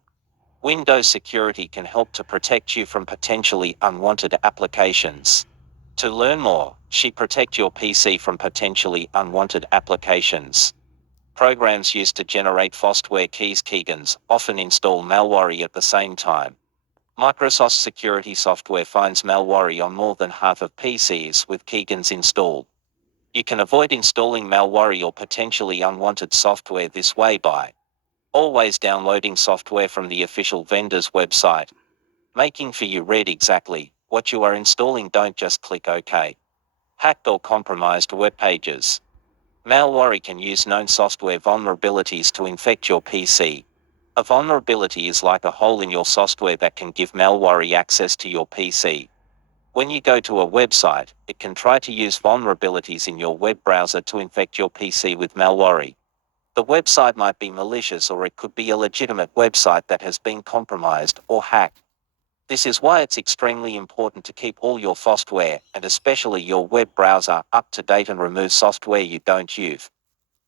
Windows Security can help to protect you from potentially unwanted applications. To learn more, protect your PC from potentially unwanted applications. Programs used to generate software keygans often install malware at the same time. Microsoft security software finds malware on more than half of PCs with keygans installed. You can avoid installing malware or potentially unwanted software this way by always downloading software from the official vendor's website, making sure you read exactly what you are installing. Don't just click OK. Hacked or compromised web pages. Malware can use known software vulnerabilities to infect your PC. A vulnerability is like a hole in your software that can give malware access to your PC. When you go to a website, it can try to use vulnerabilities in your web browser to infect your PC with malware. The website might be malicious, or it could be a legitimate website that has been compromised or hacked. This is why it's extremely important to keep all your software, and especially your web browser, up to date and remove software you don't use.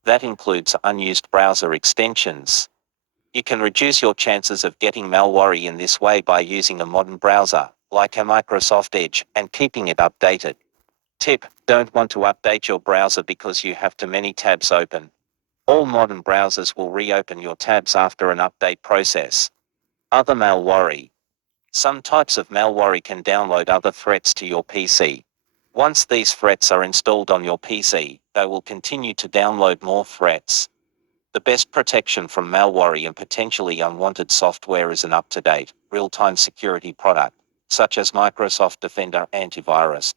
That includes unused browser extensions. You can reduce your chances of getting malware in this way by using a modern browser, like a Microsoft Edge, and keeping it updated. Tip: don't want to update your browser because you have too many tabs open. All modern browsers will reopen your tabs after an update process. Other malware. Some types of malware can download other threats to your PC. Once these threats are installed on your PC, they will continue to download more threats. The best protection from malware and potentially unwanted software is an up-to-date, real-time security product, such as Microsoft Defender antivirus.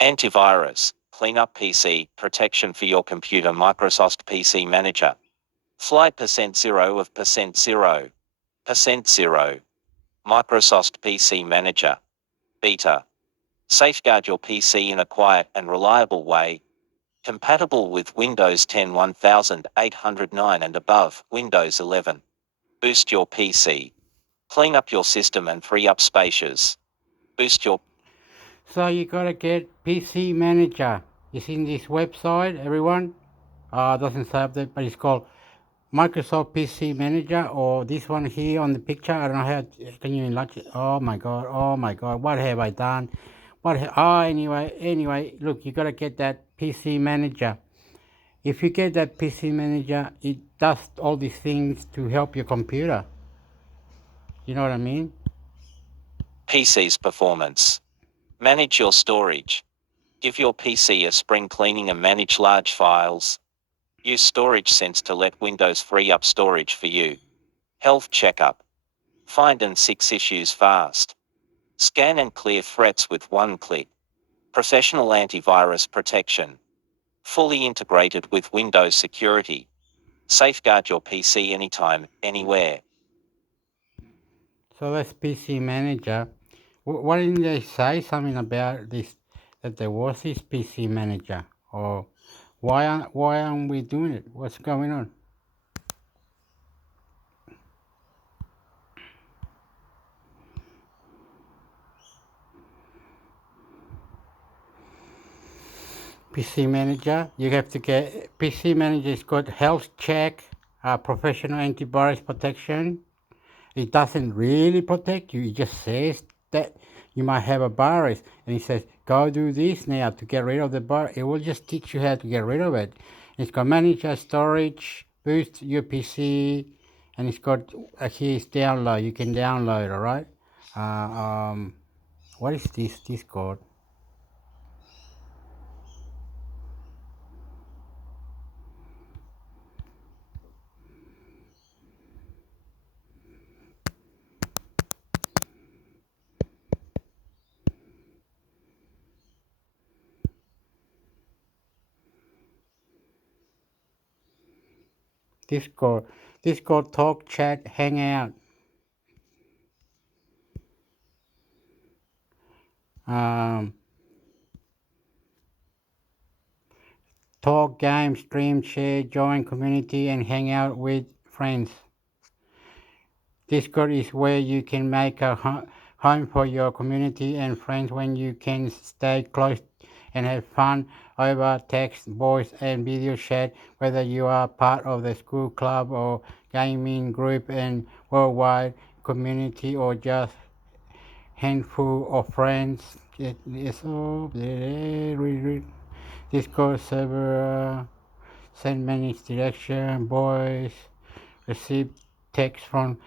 Antivirus, clean up PC, protection for your computer. Microsoft PC Manager. Fly %0 of %0. %0. Microsoft PC Manager. Beta. Safeguard your PC in a quiet and reliable way. Compatible with Windows 10 1809 and above, Windows 11. Boost your PC. Clean up your system and free up spaces. Boost your... So you gotta get PC Manager. It's in this website, everyone. Doesn't say that, but it's called Microsoft PC Manager, or this one here on the picture. I don't know how. Can you enlarge it? Oh my god! Oh my god! What have I done? Anyway. Look, you gotta get that PC Manager. If you get that PC Manager, it does all these things to help your computer. You know what I mean? PC's performance. Manage your storage. Give your PC a spring cleaning and manage large files. Use Storage Sense to let Windows free up storage for you. Health checkup. Find and fix issues fast. Scan and clear threats with one click. Professional antivirus protection. Fully integrated with Windows security. Safeguard your PC anytime, anywhere. So that's PC Manager. Why didn't they say something about this, that there was this PC Manager? Or why aren't we doing it? What's going on? PC Manager. You have to get PC Manager. It's got health check, professional antivirus protection. It doesn't really protect you. It just says that you might have a virus, and it says go do this now to get rid of the virus. It will just teach you how to get rid of it. It's got manager storage, boost your PC, and it's got here's download. You can download. All right. What is this? This called? Discord, talk, chat, hangout. Talk, game, stream, share, join community, and hang out with friends. Discord is where you can make a home for your community and friends when you can stay close and have fun over text, voice, and video chat, whether you are part of the school club or gaming group and worldwide community or just handful of friends. Discord server, send message direction, voice, receive text from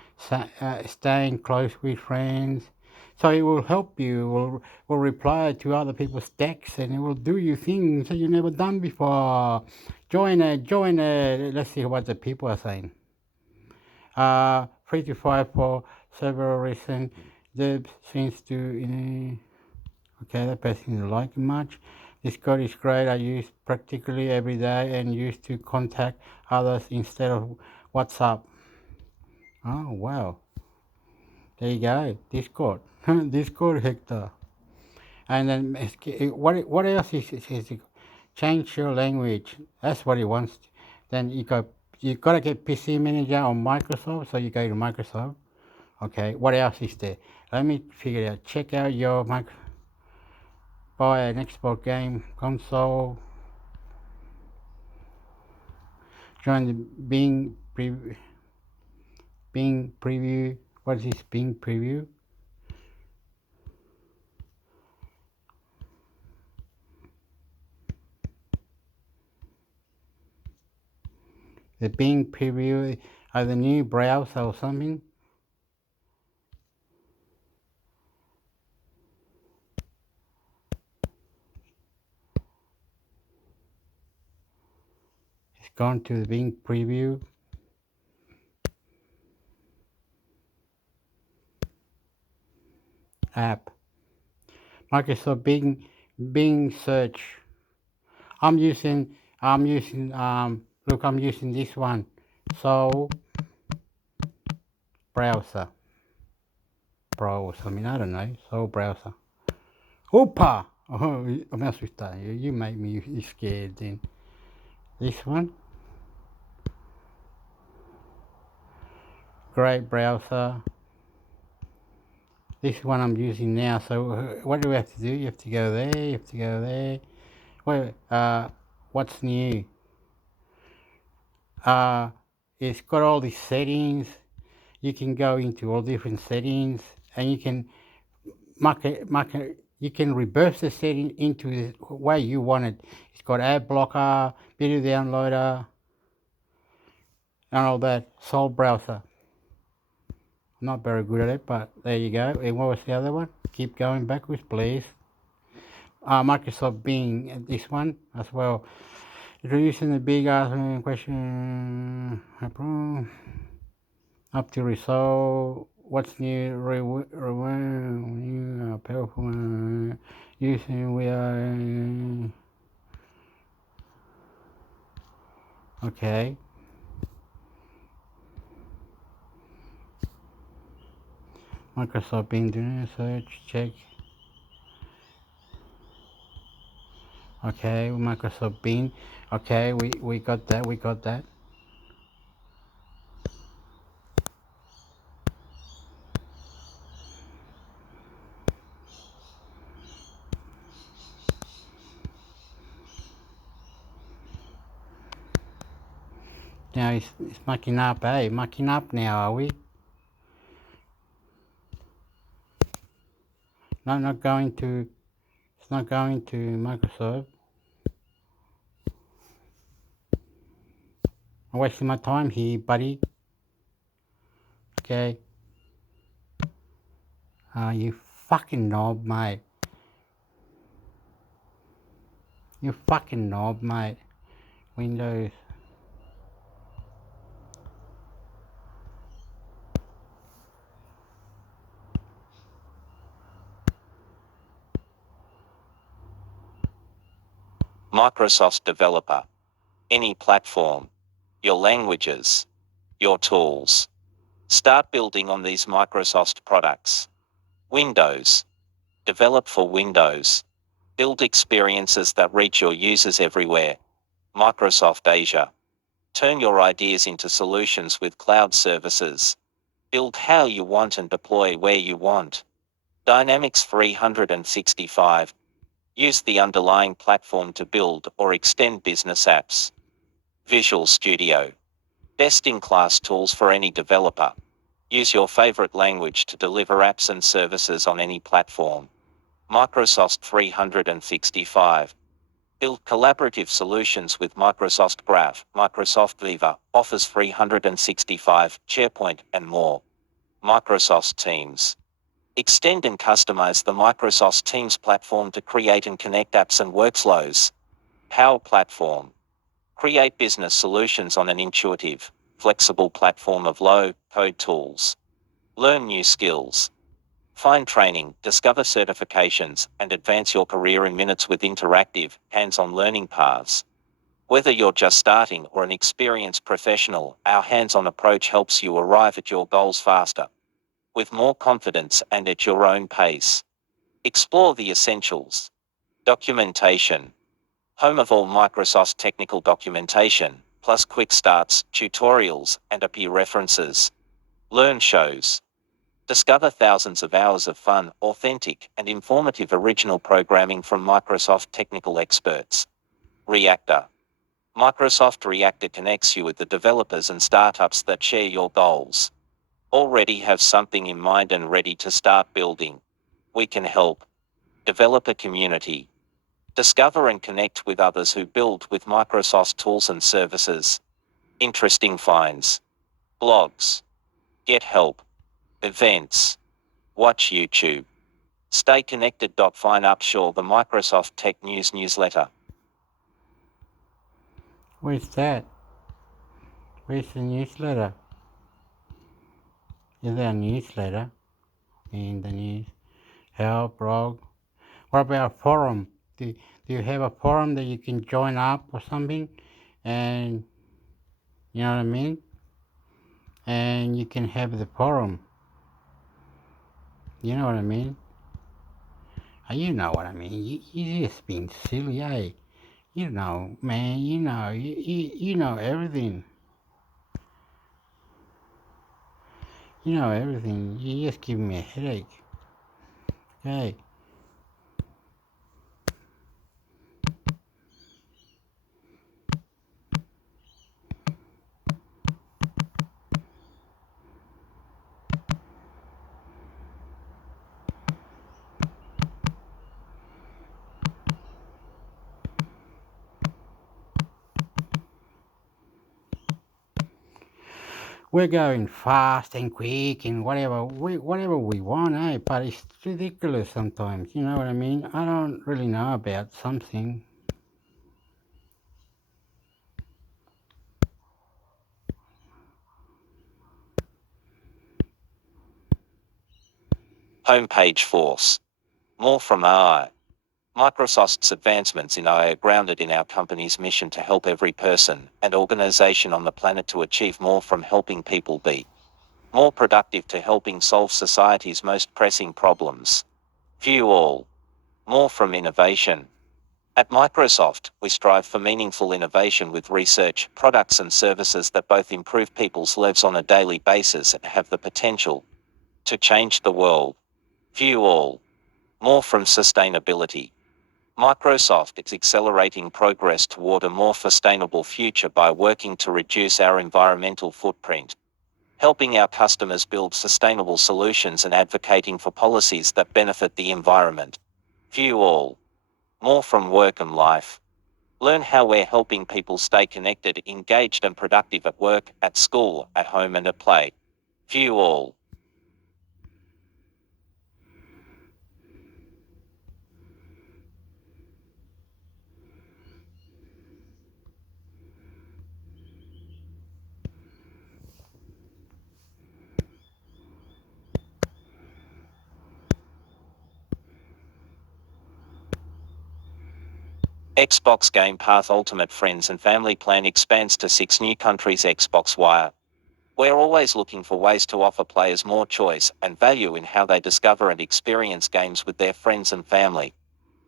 staying close with friends. So it will help you, will reply to other people's texts, and it will do you things that you've never done before. Join a, let's see what the people are saying. 3 to 5 for several reasons. Deb seems to, okay, that person didn't like it much. Discord is great. I use practically every day and used to contact others instead of WhatsApp. Oh, wow. There you go. Discord. Discord, Hector. And then what else is it? Change your language. That's what he wants. Then you got to get PC Manager on Microsoft, so you go to Microsoft. Okay, what else is there? Let me figure it out. Check out your buy an Xbox game console. Join the Bing preview. What is this Bing preview? The Bing preview of the new browser or something. It's gone to the Bing preview. App. Microsoft Bing search. I'm using look, I'm using this one. So browser. Pro or something, I don't know. So browser. Opa! Oh, I'm asustado. You make me scared then. This one. Great browser. This one I'm using now. So what do we have to do? You have to go there. You have to go there. Wait. What's new? It's got all these settings. You can go into all different settings, and you can you can reverse the setting into the way you want it. It's got ad blocker, video downloader, and all that. Soul browser. I'm not very good at it, but there you go. And what was the other one? Keep going backwards, please. Microsoft Bing, this one as well. Introducing the big question up to resolve. What's new? New powerful using we are okay. Microsoft Bing doing search check. Okay, Microsoft Bing. Okay, we got that. We got that. Now it's mucking up, eh? Mucking up now, are we? No, not going to. It's not going to Microsoft. I'm wasting my time here, buddy. Okay. You fucking knob, mate. You fucking knob, mate. Windows. Microsoft Developer. Any platform. Your languages. Your tools. Start building on these Microsoft products. Windows. Develop for Windows. Build experiences that reach your users everywhere. Microsoft Azure. Turn your ideas into solutions with cloud services. Build how you want and deploy where you want. Dynamics 365. Use the underlying platform to build or extend business apps. Visual Studio. Best-in-class tools for any developer. Use your favorite language to deliver apps and services on any platform. Microsoft 365. Build collaborative solutions with Microsoft Graph, Microsoft Viva, Office 365, SharePoint, and more. Microsoft Teams. Extend and customize the Microsoft Teams platform to create and connect apps and workflows. Power Platform. Create business solutions on an intuitive, flexible platform of low-code tools. Learn new skills. Find training, discover certifications, and advance your career in minutes with interactive, hands-on learning paths. Whether you're just starting or an experienced professional, our hands-on approach helps you arrive at your goals faster, with more confidence and at your own pace. Explore the essentials. Documentation. Home of all Microsoft technical documentation, plus quick starts, tutorials, and API references. Learn shows. Discover thousands of hours of fun, authentic, and informative original programming from Microsoft technical experts. Reactor. Microsoft Reactor connects you with the developers and startups that share your goals. Already have something in mind and ready to start building? We can help. Developer community. Discover and connect with others who build with Microsoft tools and services. Interesting finds. Blogs. Get help. Events. Watch YouTube. Stay connected. Find Upshaw, the Microsoft Tech News newsletter. Where's that? Where's the newsletter? Is there a newsletter in the news? Help, blog. What about a forum? Do you have a forum that you can join up or something? And you know what I mean? And you can have the forum. You know what I mean? You know what I mean. You just being silly, eh? You know, man, you know everything. You know everything. You just give me a headache. Okay. We're going fast and quick and whatever we want, eh? But it's ridiculous sometimes. You know what I mean? I don't really know about something. Homepage Force. More from AI. Microsoft's advancements in AI are grounded in our company's mission to help every person and organization on the planet to achieve more, from helping people be more productive to helping solve society's most pressing problems. View all. More from innovation. At Microsoft, we strive for meaningful innovation with research, products and services that both improve people's lives on a daily basis and have the potential to change the world. View all. More from sustainability. Microsoft is accelerating progress toward a more sustainable future by working to reduce our environmental footprint, helping our customers build sustainable solutions and advocating for policies that benefit the environment. View all. More from work and life. Learn how we're helping people stay connected, engaged and productive at work, at school, at home and at play. View all. Xbox Game Pass Ultimate Friends and Family Plan expands to 6 new countries. Xbox Wire. We're always looking for ways to offer players more choice and value in how they discover and experience games with their friends and family.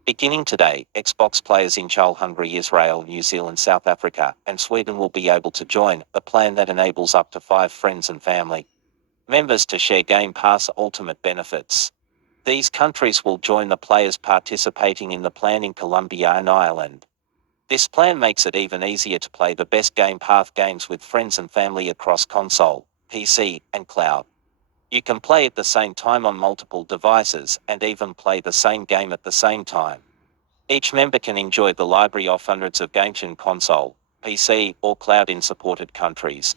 Beginning today, Xbox players in Chile, Hungary, Israel, New Zealand, South Africa, and Sweden will be able to join a plan that enables up to 5 friends and family members to share Game Pass Ultimate benefits. These countries will join the players participating in the plan in Colombia and Ireland. This plan makes it even easier to play the best Game Pass games with friends and family across console, PC, and cloud. You can play at the same time on multiple devices and even play the same game at the same time. Each member can enjoy the library of hundreds of games in console, PC, or cloud in supported countries.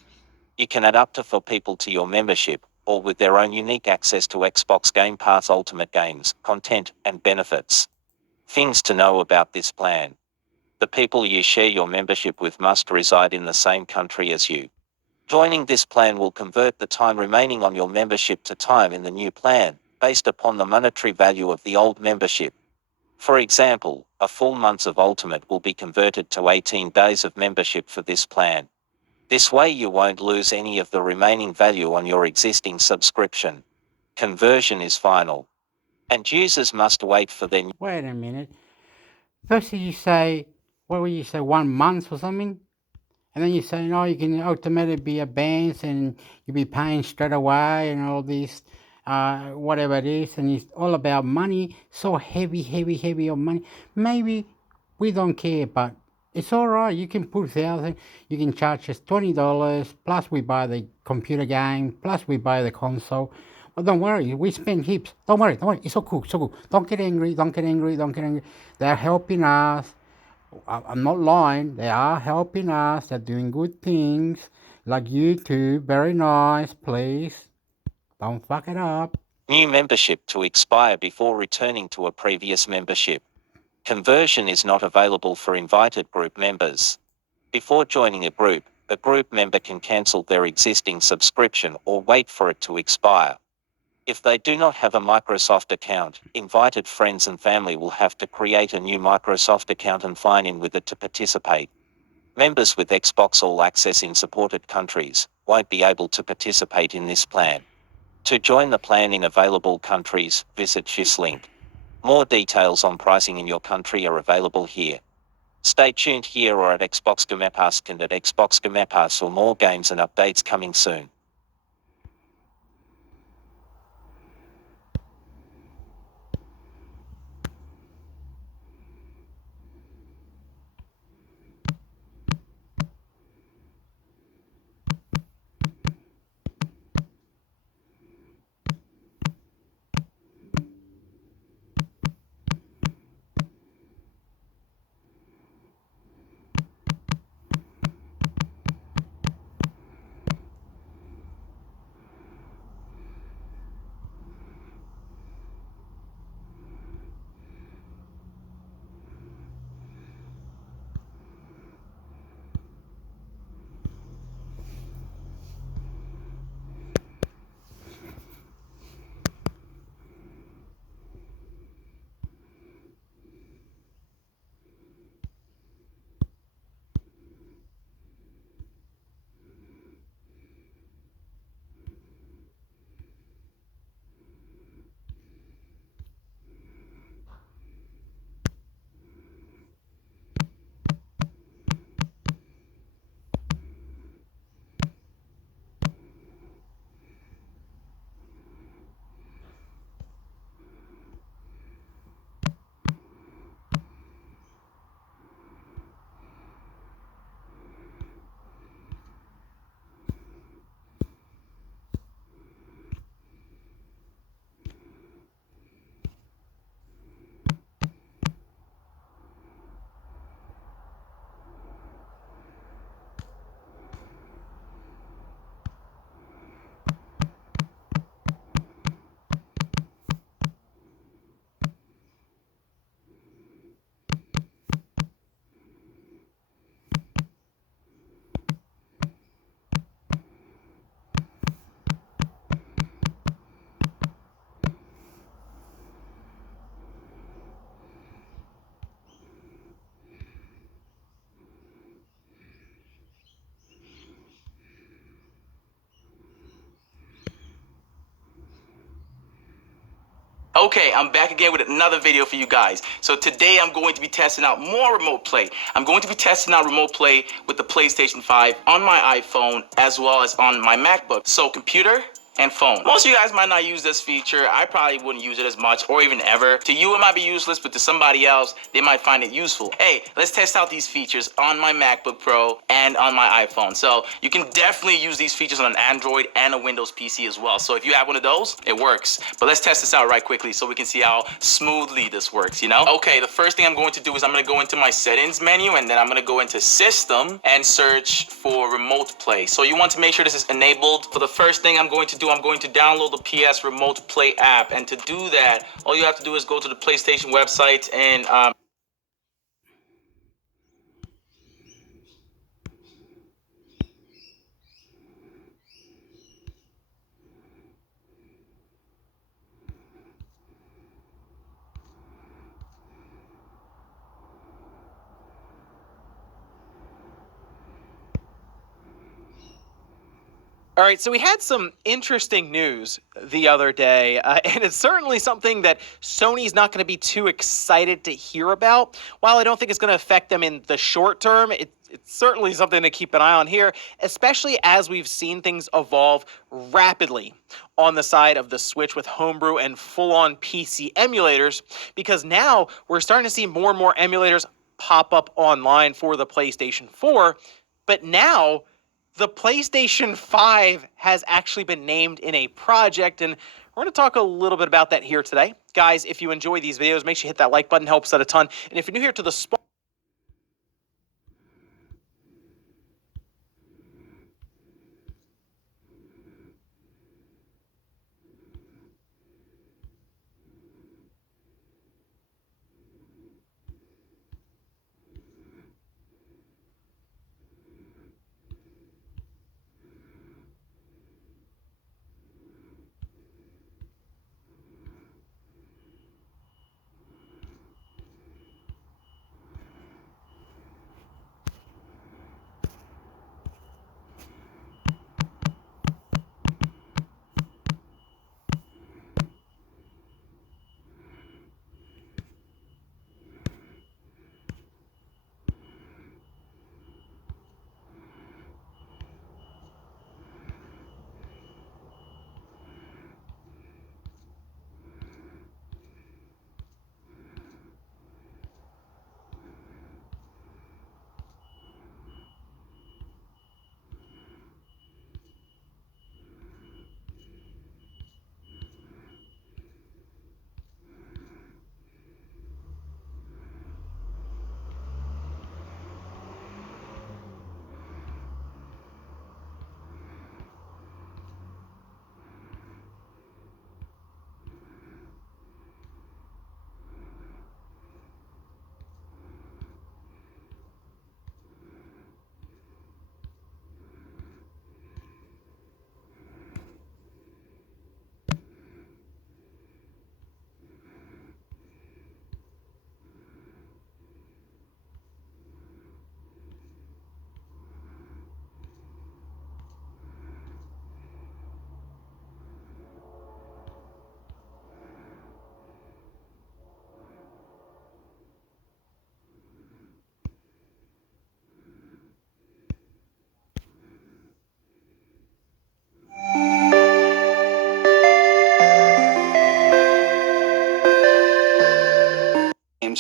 You can add up to 4 people to your membership, all with their own unique access to Xbox Game Pass Ultimate games, content, and benefits. Things to know about this plan. The people you share your membership with must reside in the same country as you. Joining this plan will convert the time remaining on your membership to time in the new plan, based upon the monetary value of the old membership. For example, a full month of Ultimate will be converted to 18 days of membership for this plan. This way you won't lose any of the remaining value on your existing subscription. Conversion is final, and users must wait for their... Wait a minute. First you say, what will you say, 1 month or something? And then you say, no, you can automatically be advanced and you'll be paying straight away and all this, whatever it is. And it's all about money, so heavy on money. Maybe we don't care, but it's all right. You can put 1,000, you can charge us $20, plus we buy the computer game, plus we buy the console. Well, don't worry, we spend heaps. Don't worry, it's so cool. Don't get angry. They're helping us. I'm not lying, they are helping us, they're doing good things, like YouTube, very nice, please, don't fuck it up. New membership to expire before returning to a previous membership. Conversion is not available for invited group members. Before joining a group member can cancel their existing subscription or wait for it to expire. If they do not have a Microsoft account, invited friends and family will have to create a new Microsoft account and sign in with it to participate. Members with Xbox All Access in supported countries won't be able to participate in this plan. To join the plan in available countries, visit this link. More details on pricing in your country are available here. Stay tuned here or at Xbox Game Pass and at Xbox Game Pass for more games and updates coming soon. Okay, I'm back again with another video for you guys. So today I'm going to be testing out more remote play. I'm going to be testing out remote play with the PlayStation 5 on my iPhone as well as on my MacBook. So computer and phone. Most of you guys might not use this feature. I probably wouldn't use it as much or even ever. To you, it might be useless, but to somebody else, they might find it useful. Hey, let's test out these features on my MacBook Pro and on my iPhone. So you can definitely use these features on an Android and a Windows PC as well. So if you have one of those, it works. But let's test this out right quickly so we can see how smoothly this works, you know? Okay, the first thing I'm going to do is I'm going to go into my settings menu and then I'm going to go into system and search for remote play. So you want to make sure this is enabled. For the first thing I'm going to do, I'm going to download the PS Remote Play app. And to do that, all you have to do is go to the PlayStation website and All right, so we had some interesting news the other day, and it's certainly something that Sony's not going to be too excited to hear about. While I don't think it's going to affect them in the short term, it's certainly something to keep an eye on here, especially as we've seen things evolve rapidly on the side of the Switch with homebrew and full-on PC emulators, because now we're starting to see more and more emulators pop up online for the PlayStation 4, but now the PlayStation 5 has actually been named in a project, and we're going to talk a little bit about that here today. Guys, if you enjoy these videos, make sure you hit that like button, helps out a ton. And if you're new here to the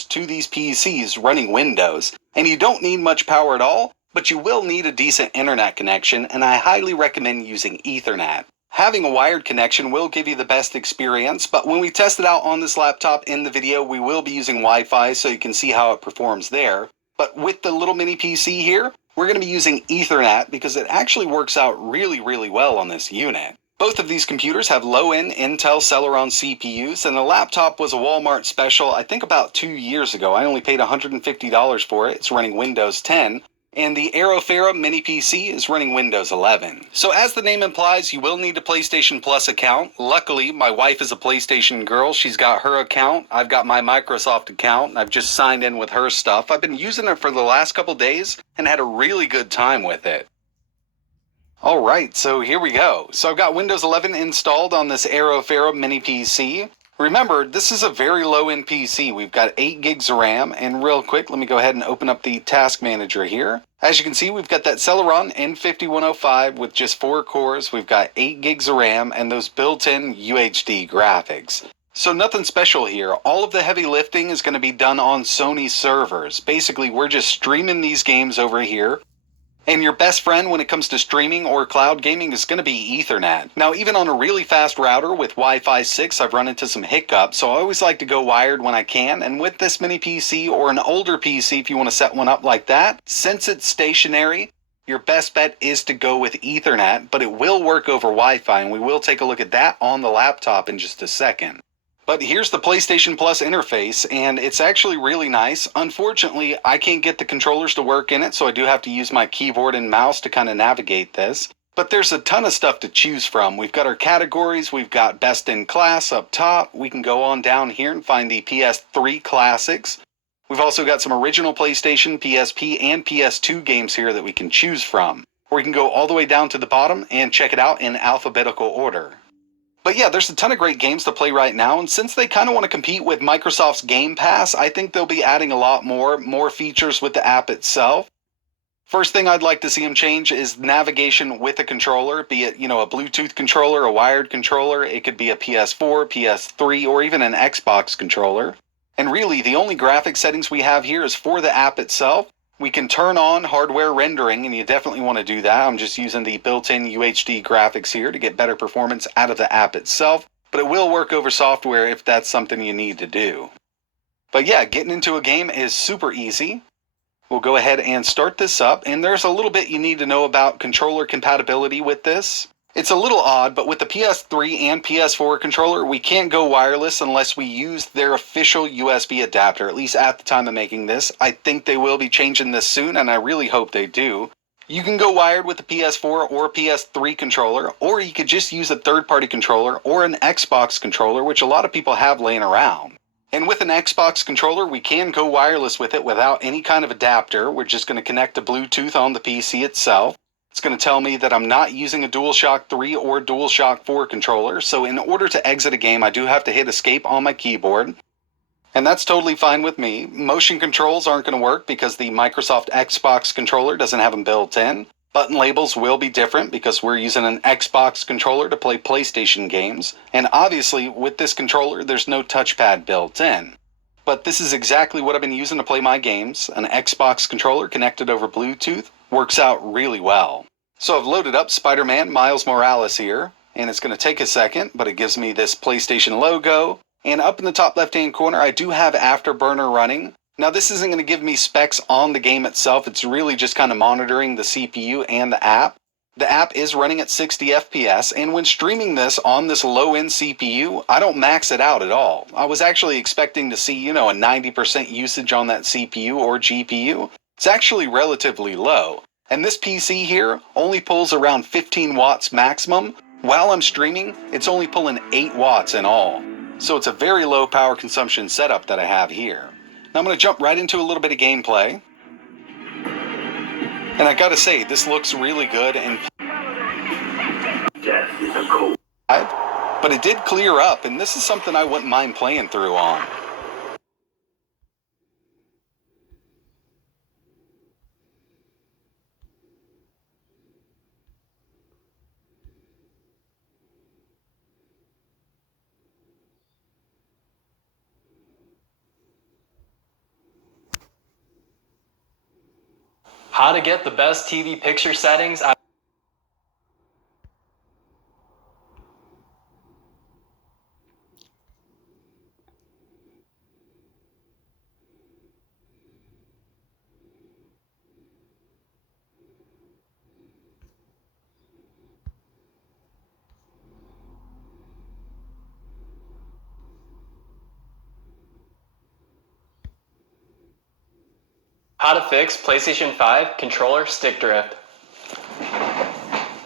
to these PCs running Windows, and you don't need much power at all, but you will need a decent internet connection, and I highly recommend using Ethernet. Having a wired connection will give you the best experience, but when we test it out on this laptop in the video, we will be using Wi-Fi so you can see how it performs there. But with the little mini PC here, we're going to be using Ethernet because it actually works out really, really well on this unit. Both of these computers have low-end Intel Celeron CPUs, and the laptop was a Walmart special, I think about 2 years ago. I only paid $150 for it. It's running Windows 10. And the Aerofera Mini PC is running Windows 11. So as the name implies, you will need a PlayStation Plus account. Luckily, my wife is a PlayStation girl. She's got her account. I've got my Microsoft account, and I've just signed in with her stuff. I've been using it for the last couple days and had a really good time with it. Alright, so here we go. So I've got Windows 11 installed on this Aerofera Mini PC. Remember, this is a very low-end PC. We've got 8 gigs of RAM, and real quick, let me go ahead and open up the task manager here. As you can see, we've got that Celeron N5105 with just 4 cores. We've got 8 gigs of RAM and those built-in UHD graphics. So nothing special here. All of the heavy lifting is going to be done on Sony servers. Basically, we're just streaming these games over here. And your best friend when it comes to streaming or cloud gaming is going to be Ethernet. Now, even on a really fast router with Wi-Fi 6, I've run into some hiccups, so I always like to go wired when I can. And with this mini PC or an older PC, if you want to set one up like that, since it's stationary, your best bet is to go with Ethernet, but it will work over Wi-Fi, and we will take a look at that on the laptop in just a second. But here's the PlayStation Plus interface, and it's actually really nice. Unfortunately, I can't get the controllers to work in it, so I do have to use my keyboard and mouse to kind of navigate this. But there's a ton of stuff to choose from. We've got our categories, we've got Best in Class up top. We can go on down here and find the PS3 classics. We've also got some original PlayStation, PSP, and PS2 games here that we can choose from. Or we can go all the way down to the bottom and check it out in alphabetical order. But yeah, there's a ton of great games to play right now, and since they kind of want to compete with Microsoft's Game Pass, I think they'll be adding a lot more features with the app itself. First thing I'd like to see them change is navigation with a controller, be it, a Bluetooth controller, a wired controller, it could be a PS4, PS3, or even an Xbox controller. And really, the only graphic settings we have here is for the app itself. We can turn on hardware rendering, and you definitely want to do that. I'm just using the built-in UHD graphics here to get better performance out of the app itself, but it will work over software if that's something you need to do. But yeah, getting into a game is super easy. We'll go ahead and start this up, and there's a little bit you need to know about controller compatibility with this. It's a little odd, but with the PS3 and PS4 controller, we can't go wireless unless we use their official USB adapter, at least at the time of making this. I think they will be changing this soon, and I really hope they do. You can go wired with the PS4 or PS3 controller, or you could just use a third-party controller or an Xbox controller, which a lot of people have laying around. And with an Xbox controller, we can go wireless with it without any kind of adapter. We're just going to connect to Bluetooth on the PC itself. It's going to tell me that I'm not using a DualShock 3 or DualShock 4 controller, so in order to exit a game, I do have to hit escape on my keyboard. And that's totally fine with me. Motion controls aren't going to work because the Microsoft Xbox controller doesn't have them built in. Button labels will be different because we're using an Xbox controller to play PlayStation games. And obviously, with this controller, there's no touchpad built in. But this is exactly what I've been using to play my games. An Xbox controller connected over Bluetooth works out really well. So I've loaded up Spider-Man Miles Morales here, and it's going to take a second, but it gives me this PlayStation logo. And up in the top left-hand corner, I do have Afterburner running. Now this isn't going to give me specs on the game itself, it's really just kind of monitoring the CPU and the app. The app is running at 60 FPS, and when streaming this on this low-end CPU, I don't max it out at all. I was actually expecting to see, a 90% usage on that CPU or GPU. It's actually relatively low. And this PC here only pulls around 15 watts maximum. While I'm streaming, it's only pulling 8 watts in all. So it's a very low power consumption setup that I have here. Now I'm going to jump right into a little bit of gameplay. And I gotta say, this looks really good and but it did clear up, and this is something I wouldn't mind playing through on. How to get the best TV picture settings. How to fix PlayStation 5 controller stick drift.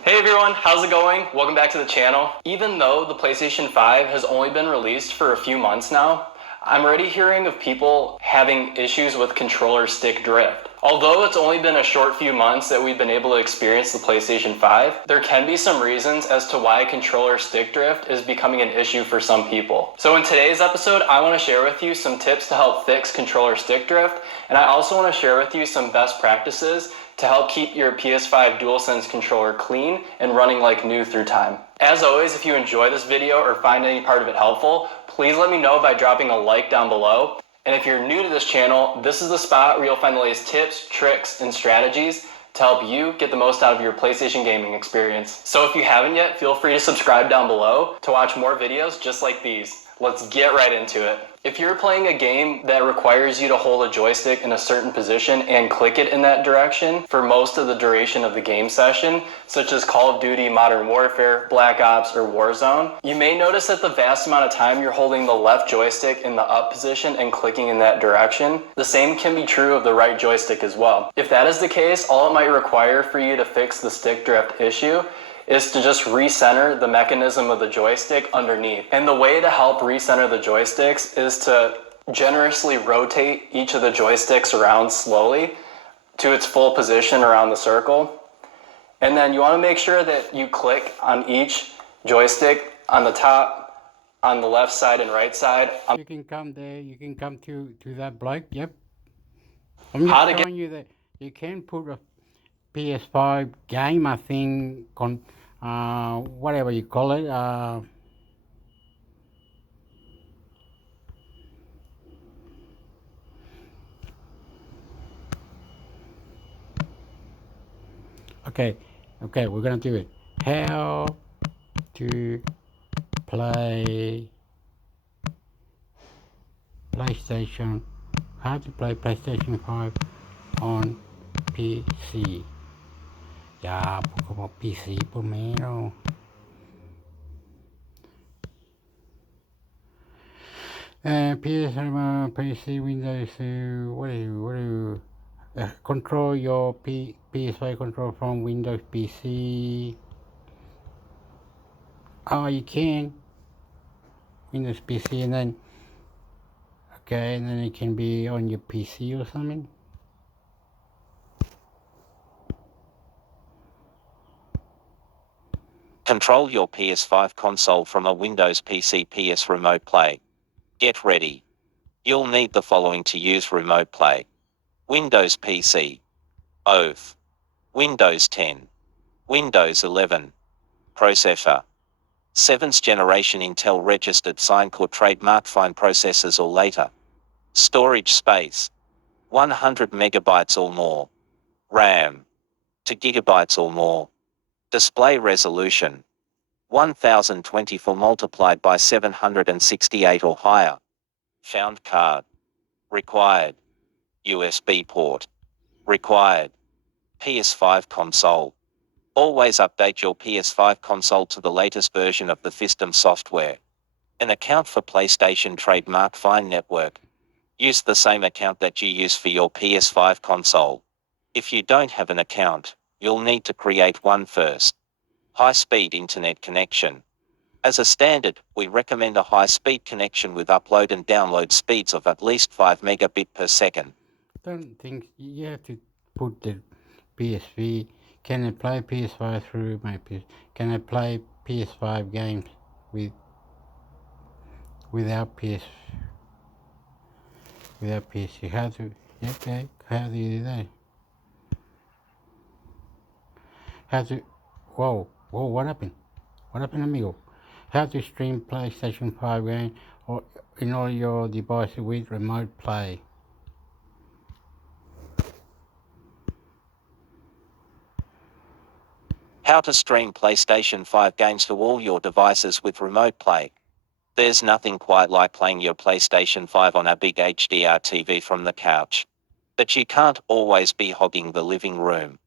Hey everyone, how's it going? Welcome back to the channel. Even though the PlayStation 5 has only been released for a few months now, I'm already hearing of people having issues with controller stick drift. Although it's only been a short few months that we've been able to experience the PlayStation 5, there can be some reasons as to why controller stick drift is becoming an issue for some people. So in today's episode, I want to share with you some tips to help fix controller stick drift, and I also want to share with you some best practices to help keep your PS5 DualSense controller clean and running like new through time. As always, if you enjoy this video or find any part of it helpful, please let me know by dropping a like down below. And if you're new to this channel, this is the spot where you'll find the latest tips, tricks, and strategies to help you get the most out of your PlayStation gaming experience. So if you haven't yet, feel free to subscribe down below to watch more videos just like these. Let's get right into it. If you're playing a game that requires you to hold a joystick in a certain position and click it in that direction for most of the duration of the game session, such as Call of Duty, Modern Warfare, Black Ops, or Warzone, you may notice that the vast amount of time you're holding the left joystick in the up position and clicking in that direction. The same can be true of the right joystick as well. If that is the case, all it might require for you to fix the stick drift issue is to just recenter the mechanism of the joystick underneath. And the way to help recenter the joysticks is to generously rotate each of the joysticks around slowly to its full position around the circle. And then you want to make sure that you click on each joystick on the top, on the left side and right side. You can come there, you can come to that bloke, yep. I'm just showing you that you can put a PS5 game, I think, whatever you call it. Okay, we're gonna do it. How to play PlayStation 5 on PC. Ya, pues como PC primero. PC, Windows, what do you control your PS5 control from Windows PC. Oh, you can. Windows PC, and then and then it can be on your PC or something. Control your PS5 console from a Windows PC PS Remote Play. Get ready. You'll need the following to use Remote Play. Windows PC. OF. Windows 10. Windows 11. Processor. 7th generation Intel registered signed or trademark fine processors or later. Storage space. 100 megabytes or more. RAM. 2 gigabytes or more. Display resolution. 1024 multiplied by 768 or higher. Found card. Required. USB port. Required. PS5 console. Always update your PS5 console to the latest version of the system software. An account for PlayStation Trademark Fine Network. Use the same account that you use for your PS5 console. If you don't have an account, you'll need to create one first. High-speed internet connection. As a standard, we recommend a high-speed connection with upload and download speeds of at least 5 megabit per second. I don't think you have to put the PSV. Can I play PS5 through my PS? Can I play PS5 games without PS? Without PC? How do you do that? Whoa, what happened? What happened, amigo? How to stream PlayStation 5 game or in all your devices with remote play? How to stream PlayStation 5 games to all your devices with remote play. There's nothing quite like playing your PlayStation 5 on a big HDR TV from the couch. But you can't always be hogging the living room.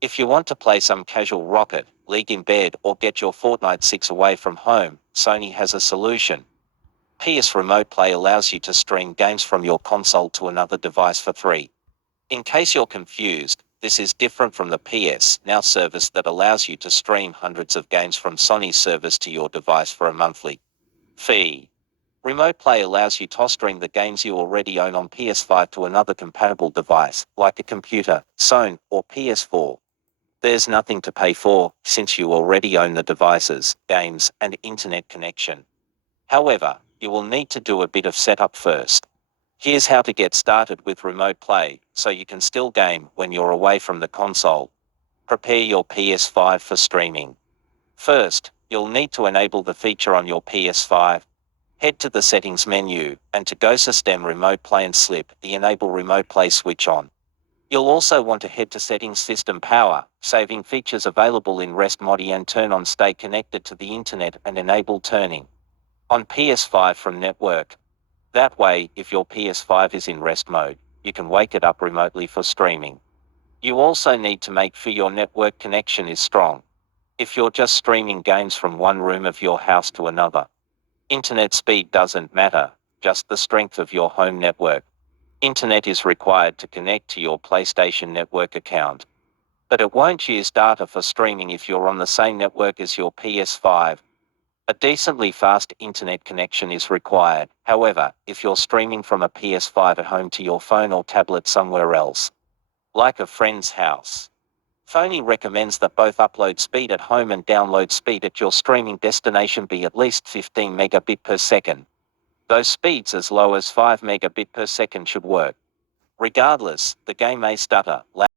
If you want to play some casual Rocket League in bed or get your Fortnite 6 away from home, Sony has a solution. PS Remote Play allows you to stream games from your console to another device for free. In case you're confused, this is different from the PS Now service that allows you to stream hundreds of games from Sony's service to your device for a monthly fee. Remote Play allows you to stream the games you already own on PS5 to another compatible device, like a computer, Sony, or PS4. There's nothing to pay for, since you already own the devices, games, and internet connection. However, you will need to do a bit of setup first. Here's how to get started with Remote Play, so you can still game when you're away from the console. Prepare your PS5 for streaming. First, you'll need to enable the feature on your PS5. Head to the Settings menu, and to go System Remote Play and slip the Enable Remote Play switch on. You'll also want to head to Settings System Power, saving features available in Rest Mode and turn on Stay Connected to the Internet and enable turning on PS5 from Network. That way, if your PS5 is in rest mode, you can wake it up remotely for streaming. You also need to make sure your network connection is strong. If you're just streaming games from one room of your house to another, internet speed doesn't matter, just the strength of your home network. Internet is required to connect to your PlayStation Network account. But it won't use data for streaming if you're on the same network as your PS5. A decently fast internet connection is required, however, if you're streaming from a PS5 at home to your phone or tablet somewhere else, like a friend's house. Sony recommends that both upload speed at home and download speed at your streaming destination be at least 15 megabit per second. Those speeds as low as 5 megabit per second should work. Regardless, the game may stutter, lag,